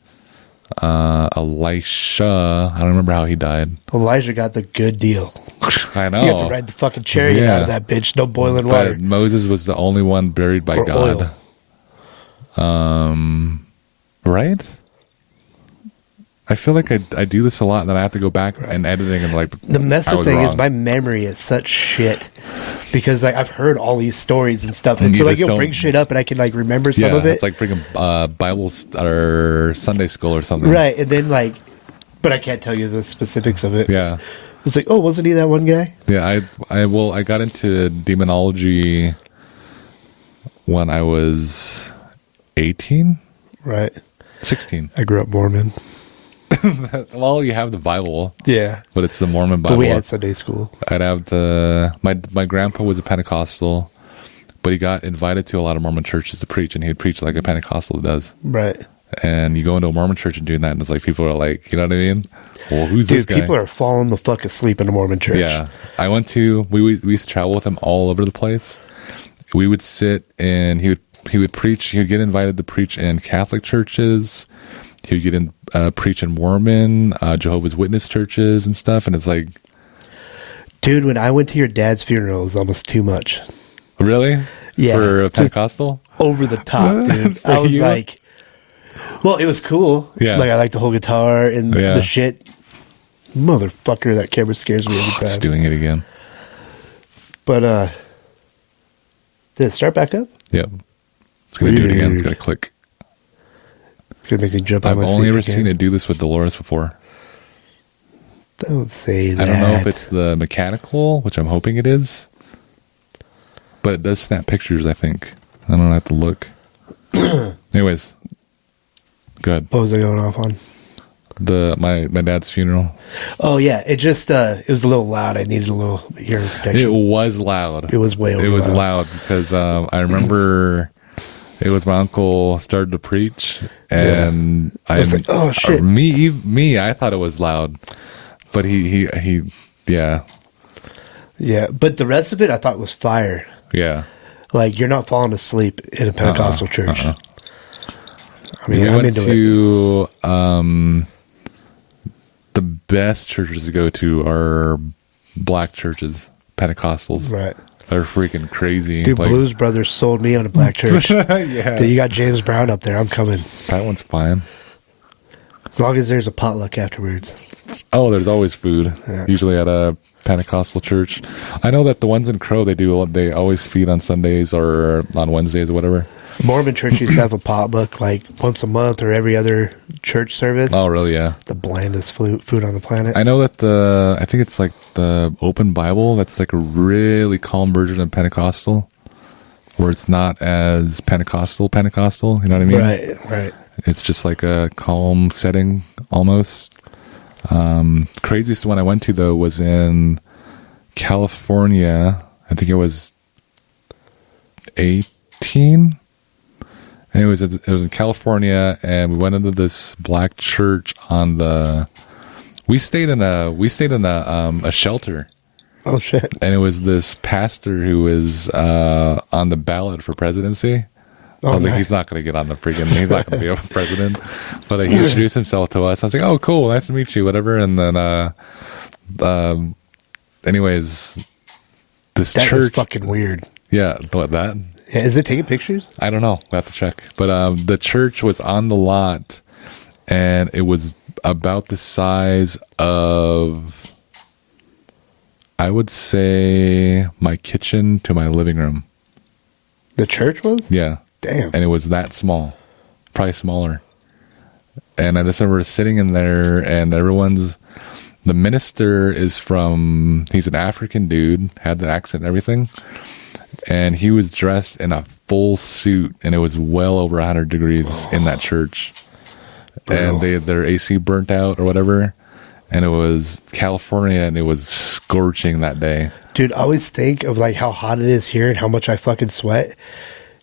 Elisha, I don't remember how he died. Elijah got the good deal. I know. You have to ride the fucking chariot Yeah. out of that bitch. No boiling water. But Moses was the only one buried by Or God. oil. Right? I feel like I do this a lot, and then I have to go back and editing and like. The messed I up was thing is wrong. my memory is such shit because like I've heard all these stories and stuff, and And so you like just you'll don't- bring shit up and I can like remember some Yeah, of it, it's like freaking or Sunday school or something. right? And then like, but I can't tell you the specifics of it. Yeah. It's like, oh, wasn't he that one guy? Yeah, I got into demonology when I was 18, Right. 16. I grew up Mormon. Well, you have the Bible, Yeah, but it's the Mormon Bible. but we had Sunday school. I'd have my grandpa was a Pentecostal, but he got invited to a lot of Mormon churches to preach, and he'd preach like a Pentecostal does. Right. And you go into a Mormon church and doing that, and it's like people are like, you know what I mean? Well, who's this Dude, guy? people are falling the fuck asleep in a Mormon church. Yeah, I went to we used to travel with him all over the place. We would sit and he would preach. He would get invited to preach in Catholic churches. He would get in preach in Mormon, Jehovah's Witness churches and stuff. And it's like, Dude, when I went to your dad's funeral, it was almost too much. really? Yeah. For a Pentecostal? Over the top, dude. For I was you? like, well, it was cool. Yeah. Like, I like the whole guitar and Yeah. the shit. Motherfucker, that camera scares me every It's time. doing it again. But, did it start back up? Yep. It's going to do it again. It's Weird. going to click. It's going to make me jump on I've my only seat ever again. seen it do this with Dolores before. Don't say that. I don't know if it's the mechanical, which I'm hoping it is. But it does snap pictures, I think. I don't have to look. Anyways. Good. What was I going off on? My dad's funeral. Oh, yeah. It just, it was a little loud. I needed a little hearing protection. It was loud. It was way over It was loud. loud because I remember it was my uncle started to preach, and I was like, oh, shit. me, I thought it was loud, but he, yeah, Yeah, but the rest of it I thought was fire. yeah. Like, you're not falling asleep in a Pentecostal church. I mean, We I'm went into it. to the best churches to go to are black churches, Pentecostals. Right. They're freaking crazy. Dude, Like- Blues Brothers sold me on a black church. yeah, Dude, you got James Brown up there. I'm coming. that one's fine. As long as there's a potluck afterwards. Oh, there's always food. Yeah. Usually at a Pentecostal church. I know that the ones in Crow, they always feed on Sundays or on Wednesdays or whatever. Mormon church used to have a potluck like once a month or every other church service. Oh, really? Yeah. The blandest food on the planet. I know that I think it's like the Open Bible. That's like a really calm version of Pentecostal, where it's not as Pentecostal. You know what I mean? Right. It's just like a calm setting almost. Craziest one I went to though was in California. I think it was 18. And it was in California, and we went into this black church on the. We stayed in a shelter, Oh, shit. and it was this pastor who was on the ballot for presidency. I was like, nice. he's not going to get on the freaking. He's not going to be a president. But he introduced himself to us. I was like, oh, cool, nice to meet you, whatever. And then, anyways, this That church. is fucking weird. Yeah, what that. Yeah, is it taking pictures? I don't know. We have to check. But the church was on the lot, and it was about the size of, I would say, my kitchen to my living room. The church was? Yeah. Damn. And it was that small. Probably smaller. And I just remember sitting in there, and the minister is he's an African dude, had the accent and everything. And he was dressed in a full suit, and it was well over 100 degrees in that church. And their AC burnt out or whatever. And it was California, and it was scorching that day. Dude, I always think of like how hot it is here and how much I fucking sweat.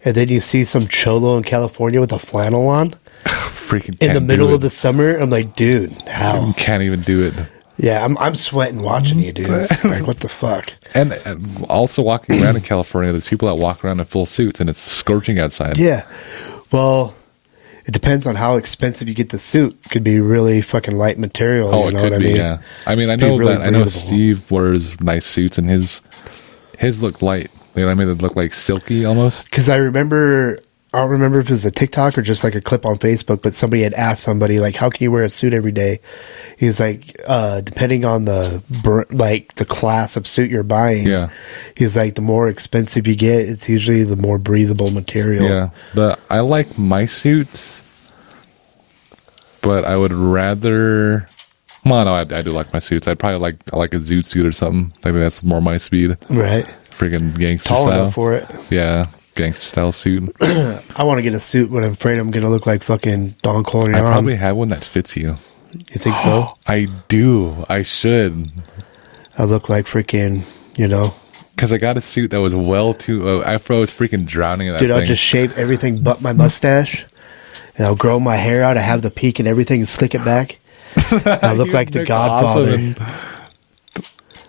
And then you see some cholo in California with a flannel on Freaking in the can't middle do of the it. summer. I'm like, dude, how? Can't even do it. Yeah, I'm sweating watching you, dude. Like, what the fuck? And also walking around in California, there's people that walk around in full suits, and it's scorching outside. Yeah. Well, it depends on how expensive you get the suit. Could be really fucking light material. Oh, you it know could what be, I mean? yeah. I mean, I Be know really that. I know breathable. Steve wears nice suits, and his look light. You know what I mean? They look like silky almost. Because I remember I don't remember if it was a TikTok or just like a clip on Facebook, but somebody had asked somebody like, how can you wear a suit every day? He's like, depending on the class of suit you're buying. Yeah. He's like, the more expensive you get, it's usually the more breathable material. Yeah. I like my suits, but I would rather. Well, no, I do like my suits. I'd probably like a zoot suit or something. Maybe that's more my speed. Right. Freaking gangster Tall style. enough for it. Yeah, gangster style suit. I want to get a suit, but I'm afraid I'm going to look like fucking Don Corleone. I probably have one that fits you. You think so? I do. I should. I look like freaking, Because I got a suit that was well too. After I was freaking drowning in that Dude, thing. I'll just shave everything but my mustache, and I'll grow my hair out. I have the peak and everything, and slick it back. I look like the look Godfather. awesome,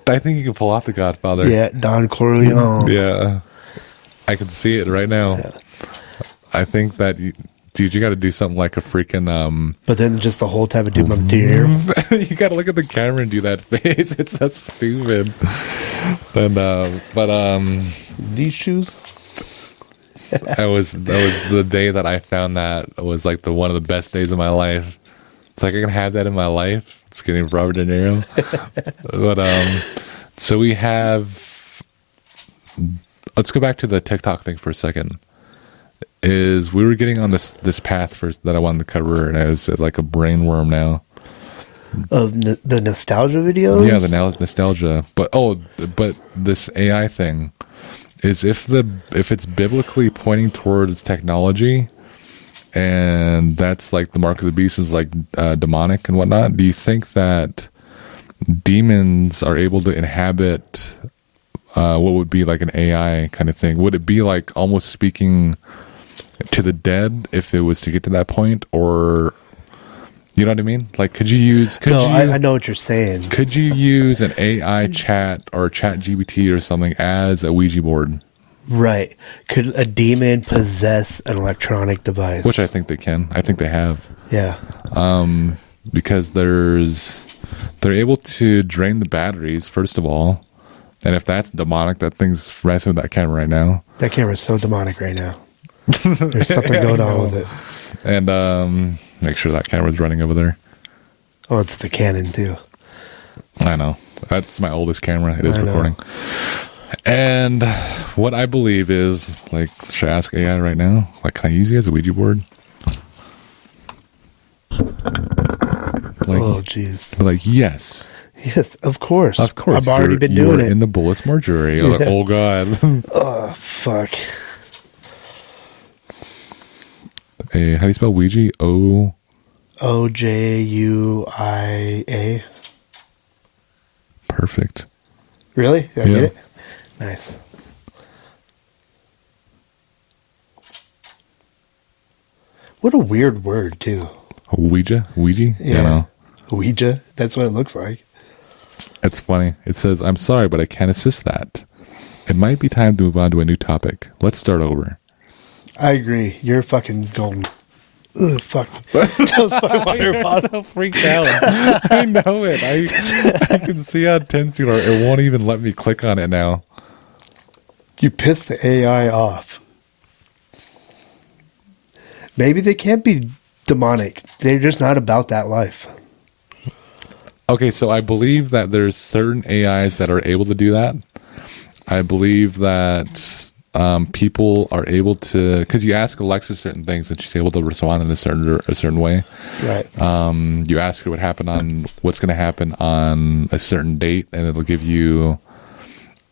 I think you can pull off the Godfather. Yeah, Don Corleone. Yeah. I can see it right now. Yeah. I think that, dude, you got to do something like a freaking. But then just the whole time I do my hair. You got to look at the camera and do that face. It's that stupid. And These shoes? that was the day that I found that was like one of the best days of my life. It's like I can have that in my life. It's getting Robert De Niro. But so we have. Let's go back to the TikTok thing for a second. Is we were getting on this path first that I wanted to cover, and I was like a brainworm now. Of the nostalgia videos? Yeah, the nostalgia. But this AI thing is if it's biblically pointing towards technology, and that's like the mark of the beast is like demonic and whatnot. Do you think that demons are able to inhabit what would be like an AI kind of thing? Would it be like almost speaking to the dead if it was to get to that point, or you know what I mean? Like, could you use? I know what you're saying. Could you use an AI chat or chat GPT or something as a Ouija board? Right. Could a demon possess an electronic device? Which I think they can. I think they have. Yeah. Because they're able to drain the batteries, first of all. And if that's demonic, that thing's messing with that camera right now. That camera's so demonic right now. There's something going on with it. And make sure that camera's running over there. Oh, it's the Canon too. I know. That's my oldest camera. It is I know. recording. And what I believe is, like, should I ask AI right now? Like, can I use you as a Ouija board? Like, Oh, jeez. like, yes. Yes, of course. Of course. I've already been doing it. in the Bullis Marjorie. Like, oh, God. Oh, fuck. How do you spell Ouija? Ojuia. Perfect. Really? Did I Yeah. get it? Nice. What a weird word, too. Ouija? Ouija? Yeah. No. Ouija? That's what it looks like. It's funny. It says, I'm sorry, but I can't assist that. It might be time to move on to a new topic. Let's start over. I agree. You're fucking golden. Ugh, fuck. That was my water bottle. so freaked out. I know it. I can see how tense you are. It won't even let me click on it now. You pissed the AI off. Maybe they can't be demonic. They're just not about that life. Okay, so I believe that there's certain AIs that are able to do that. I believe that people are able to, because you ask Alexa certain things and she's able to respond in a certain way. Right. You ask her what's going to happen on a certain date, and it'll give you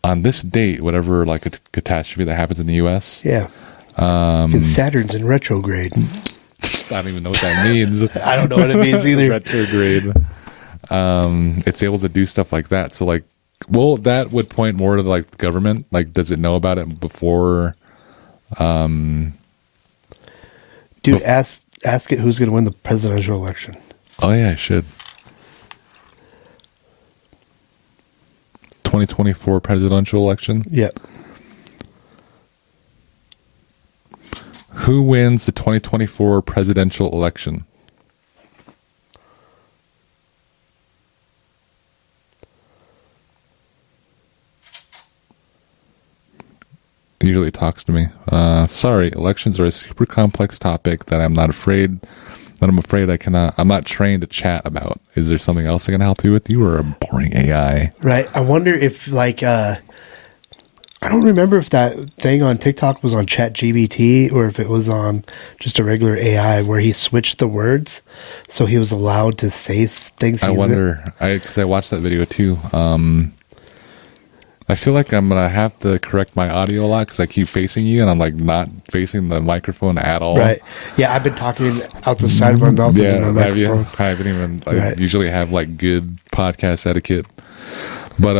on this date whatever like a catastrophe that happens in the U.S. Yeah. It's Saturn's in retrograde. I don't even know what that means. I don't know what it means either. Retrograde. It's able to do stuff like that. So like, well, that would point more to like the government. Like, does it know about it before? Dude, ask it who's going to win the presidential election. Oh yeah, I should. 2024 presidential election. Yep. Who wins the 2024 presidential election? usually talks to me. Sorry, elections are a super complex topic that I'm afraid I'm not trained to chat about. Is there something else I can help you with? You are a boring AI. Right. I wonder if I don't remember if that thing on TikTok was on ChatGPT or if it was on just a regular AI where he switched the words so he was allowed to say things. I wonder, because I watched that video too. I feel like I'm gonna have to correct my audio a lot because I keep facing you and I'm like not facing the microphone at all. Right. Yeah, I've been talking out the side of my mouth. Yeah, and my have you? microphone. I haven't even. Right. I usually have like good podcast etiquette, but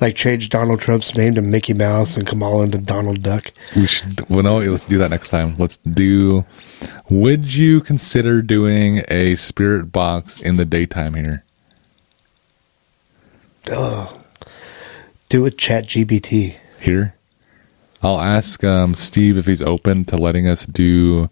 Like change Donald Trump's name to Mickey Mouse and Kamala into Donald Duck. we should. Well, no, let's do that next time. Let's do. Would you consider doing a spirit box in the daytime here? Do it ChatGPT. Here, I'll ask Steve if he's open to letting us do.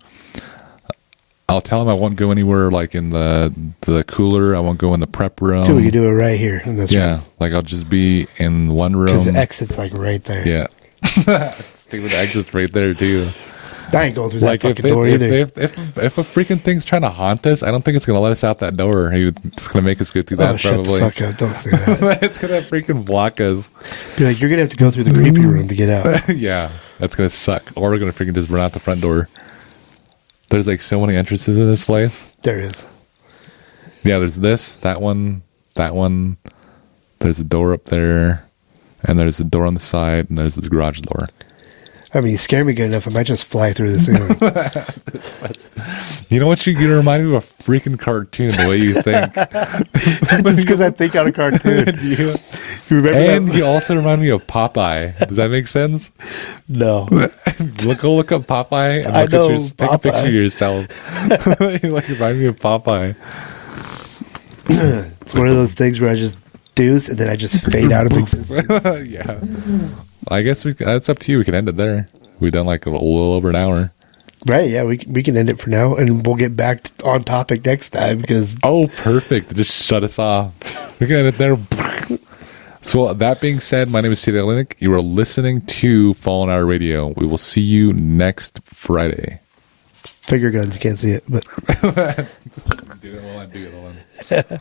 I'll tell him I won't go anywhere like in the cooler. I won't go in the prep room. Dude, we can do it right here in this Yeah, room. like I'll just be in one room. Because the exit's like right there. Yeah. Stupid exit's right there too. I ain't going through that Like if, fucking door either. if a freaking thing's trying to haunt us, I don't think it's gonna let us out that door. It's gonna make us go through that shut probably. the fuck up. Don't say that. It's gonna freaking block us. Be like, you're going to have to go through the creepy room to get out. Yeah, that's gonna suck. Or we're gonna freaking just run out the front door. There's like so many entrances in this place. There is. Yeah, there's this, that one. There's a door up there, and there's a door on the side, and there's the garage door. I mean, you scare me good enough. I might just fly through the ceiling. You know what? You remind me of a freaking cartoon, the way you think. Just because I think out of cartoon. you, You remember and that? you also remind me of Popeye. Does that make sense? No. Go look up Popeye and I look know at take a picture Popeye. of yourself. You remind me of Popeye. It's one of those things where I just deuce and then I just fade out of existence. Yeah. I guess it's up to you. We can end it there. We've done like a little over an hour. Right, yeah, we can end it for now, and we'll get back on topic next time because Oh, perfect. Just shut us off. We can end it there. So that being said, my name is Cdale and Aaron. You are listening to Fallen Hour Radio. We will see you next Friday. finger guns, you can't see it, but Do it while I do it.